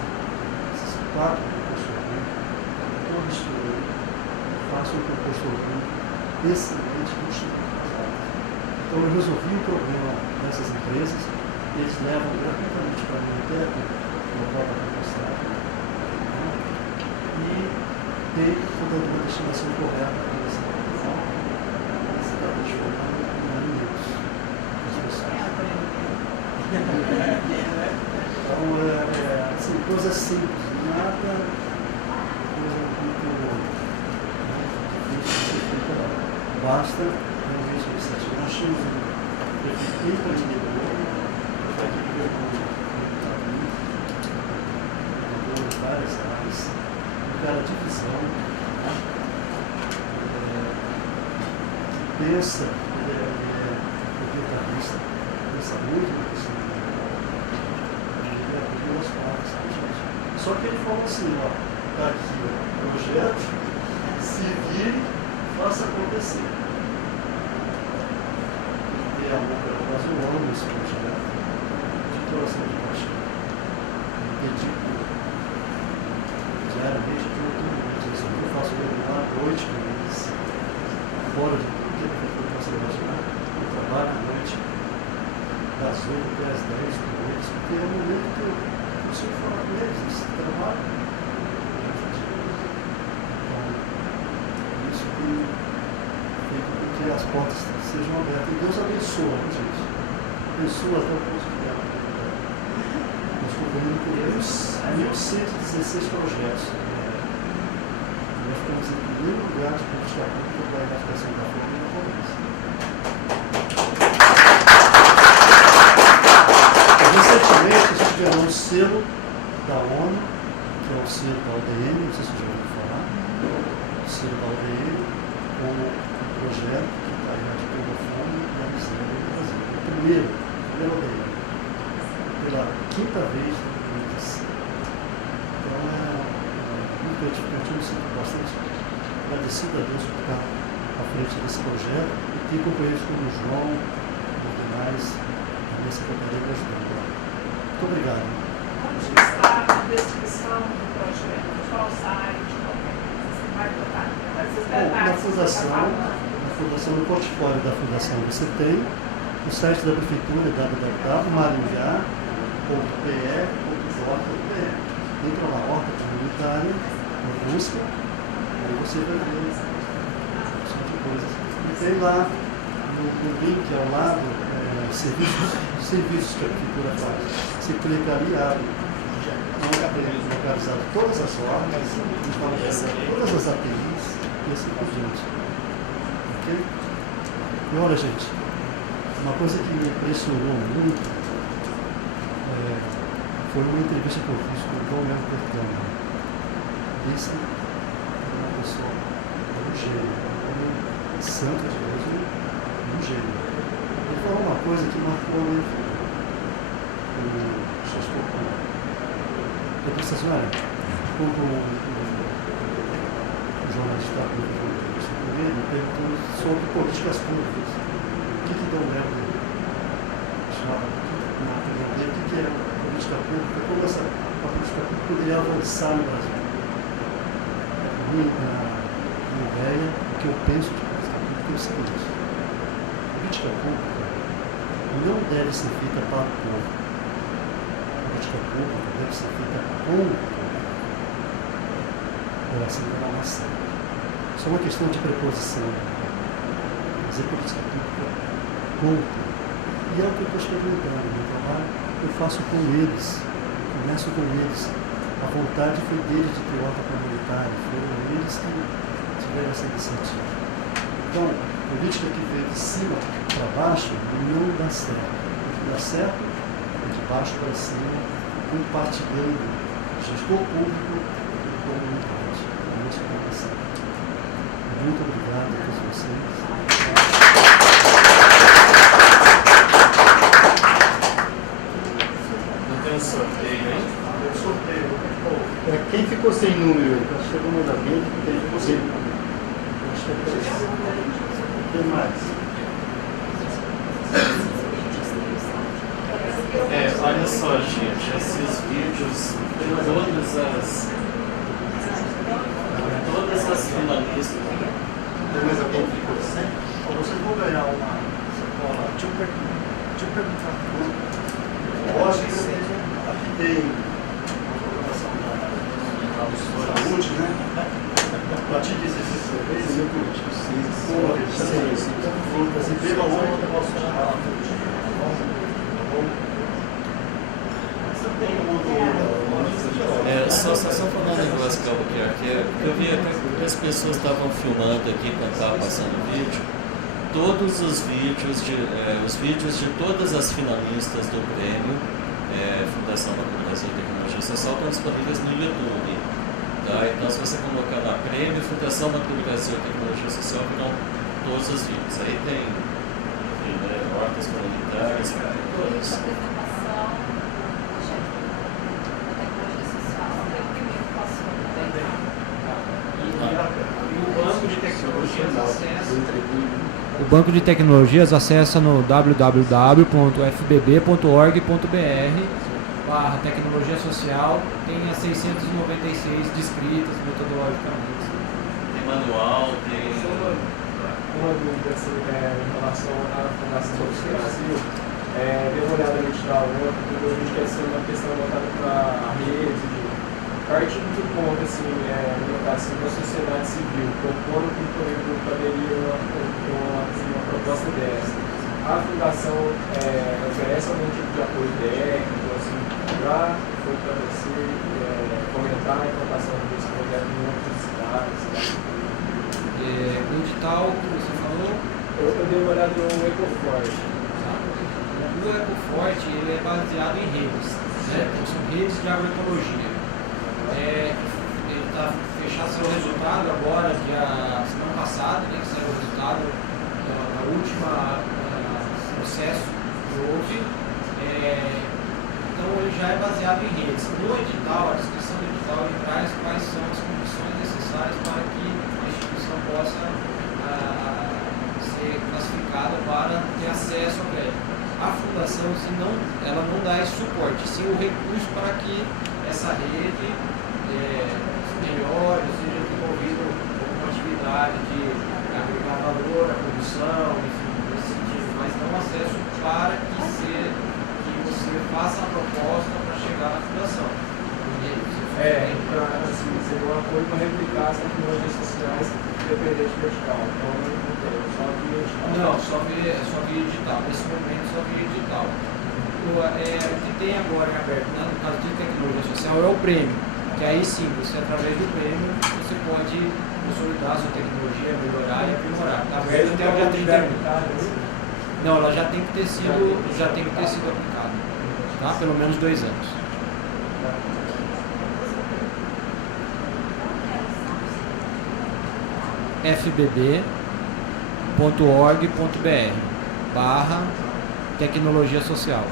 4 compostos orgânicos, eu misturei, faço um composto orgânico excelente no Instituto das Águas. Então eu resolvi o problema dessas empresas, e eles levam gratuitamente para a biblioteca, local da compostagem, e estou dando uma destinação correta para eles. Então, assim, coisas simples, nada coisa muito difícil de ser feita, não. Basta realmente iniciativa. Nós tínhamos um prefeito empreendedor, vai ter que ver com várias áreas, um cara de visão, pensa, ele é ambientalista, pensa muito na questão do ele abriu as partes, gente. Só que ele falou assim, ó, tá aqui o projeto, se vire, faça acontecer. Tem amor pelo quase um ano esse projeto, de coração de paixão. Dedico diariamente, eu faço webinar à noite com eles. fora de tudo que a prefeitura possa imaginar. Eu trabalho à noite, das 8 até as 10 por noite, porque é o momento que eu consigo falar com eles, eles trabalham. Então, isso tem feito com que as portas sejam abertas. E Deus abençoa, né, gente? Abençoa até o ponto de guerra. Nós concluímos com 1.116 projetos. Nós ficamos em primeiro lugar de política pública para a erradicação da fome e da pobreza. Recentemente, a gente ganhou um selo da ONU, que é o selo da ODM, não sei se já ouviu falar, o selo da ODM, com um projeto que está erradicando a fome e a miséria no Brasil. O primeiro ODM, pela quinta vez no índice. Então é muito gratificante, eu me sinto bastante agradecido a Deus por estar à frente desse projeto e ter companheiros como o João e demais da minha secretaria me ajudando. Muito obrigado. Onde está a descrição do projeto? Qual site? Você vai botar? Na fundação, no portfólio da fundação, você tem o site da prefeitura, www.maringá.pe.org.br. Entra lá, horta comunitária, busca, aí você vai ver esse tipo de coisas. E tem lá no link ao lado serviços que a prefeitura faz. Você clica ali e abre. Localizado todas as hortas, todas as APIs e assim por diante. Ok? E olha, gente, uma coisa que me impressionou muito foi uma entrevista que eu fiz com o Dom Leandro Pertana. Esse é uma pessoa, um gênio, um santo de Deus, um gênio. Ele falou uma coisa que marcou a minha vida. Eu disse assim, olha, quando o jornalista da ele perguntou sobre políticas públicas. O que Dom Leandro chamava na opinião dele, o que é política pública, como essa política pública poderia avançar no Brasil. A minha ideia, o que eu penso de política pública é o seguinte: a política pública não deve ser feita para o povo. A política pública deve ser feita com o povo. Deve ser para a nação. Isso é uma questão de preposição. Fazer política pública com o povo. E é o que eu estou experimentando no meu trabalho. Eu faço com eles, eu começo com eles. A vontade foi deles de ter horta comunitária, foram eles que tiveram essa iniciativa. Então, política que veio de cima para baixo não dá certo. O que dá certo é de baixo para cima, compartilhando gestor público e comunidade. É isso que dá certo. Muito obrigado a todos vocês. Quem ficou sem número? Acho que alguma da gente ficou sem número. Acho que é por isso. Quem mais? Olha só, gente, esses vídeos tem todas as finalistas. Tem mais alguém que ficou sem? Ou vocês vão ganhar uma sacola? Deixa eu perguntar. Eu acho que aqui tem saúde, né? A partir de 16 vezes, eu curti. Frutas e pela outra só falar um negócio que eu vi que as pessoas estavam filmando aqui quando estava passando o vídeo. Todos os vídeos de todas as finalistas do prêmio Fundação Banco Brasil de Tecnologia Social estão disponíveis no YouTube. Tá? Então, se você colocar lá Prêmio Fundação Banco Brasil de Tecnologia Social, virão todos os vídeos. Aí tem hortas comunitárias, todos. O Banco de Tecnologias acessa no www.fbb.org.br/tecnologia social, tem as 696 descritas metodologicamente. Tem manual, tem uma dúvida assim, em relação à Fundação do Brasil. Dei uma olhada no edital ontem, tudo, a gente quer ser uma questão voltada para a rede, partindo do ponto assim, assim, da sociedade civil, propondo que o poder público poderia uma proposta dessa. A Fundação oferece algum tipo de apoio técnico, assim, para fortalecer, fomentar a implantação desse projeto em outras cidades. O edital que você falou? Eu dei uma olhada no EcoForte. O EcoForte ele é baseado em redes, né? Então, são redes de agroecologia. Ele está fechado seu resultado agora, semana passada, né, que saiu o resultado na última processo que houve. Então ele já é baseado em redes. No edital, a descrição do edital ele traz quais são as condições necessárias para que a instituição possa ser classificada para ter acesso ao crédito. A fundação ela não dá esse suporte, sim o recurso para que essa rede melhore, seja desenvolvida como atividade de agregar valor à produção, enfim, nesse sentido, mas não acesso para que você faça a proposta para chegar na fundação. Assim, seria um apoio para replicar as tecnologias sociais independente vertical. Então não tem, só via digital. Não, só via digital. Nesse momento só via digital. O que tem agora em aberto, né, no caso de tecnologia social, é o prêmio. Que aí sim, você através do prêmio, você pode consolidar a sua tecnologia, melhorar e aprimorar. Está aberto até o dia 31. Não, ela já tem que ter sido aplicada. Tá? Pelo menos 2 anos. fbb.org.br/tecnologia social.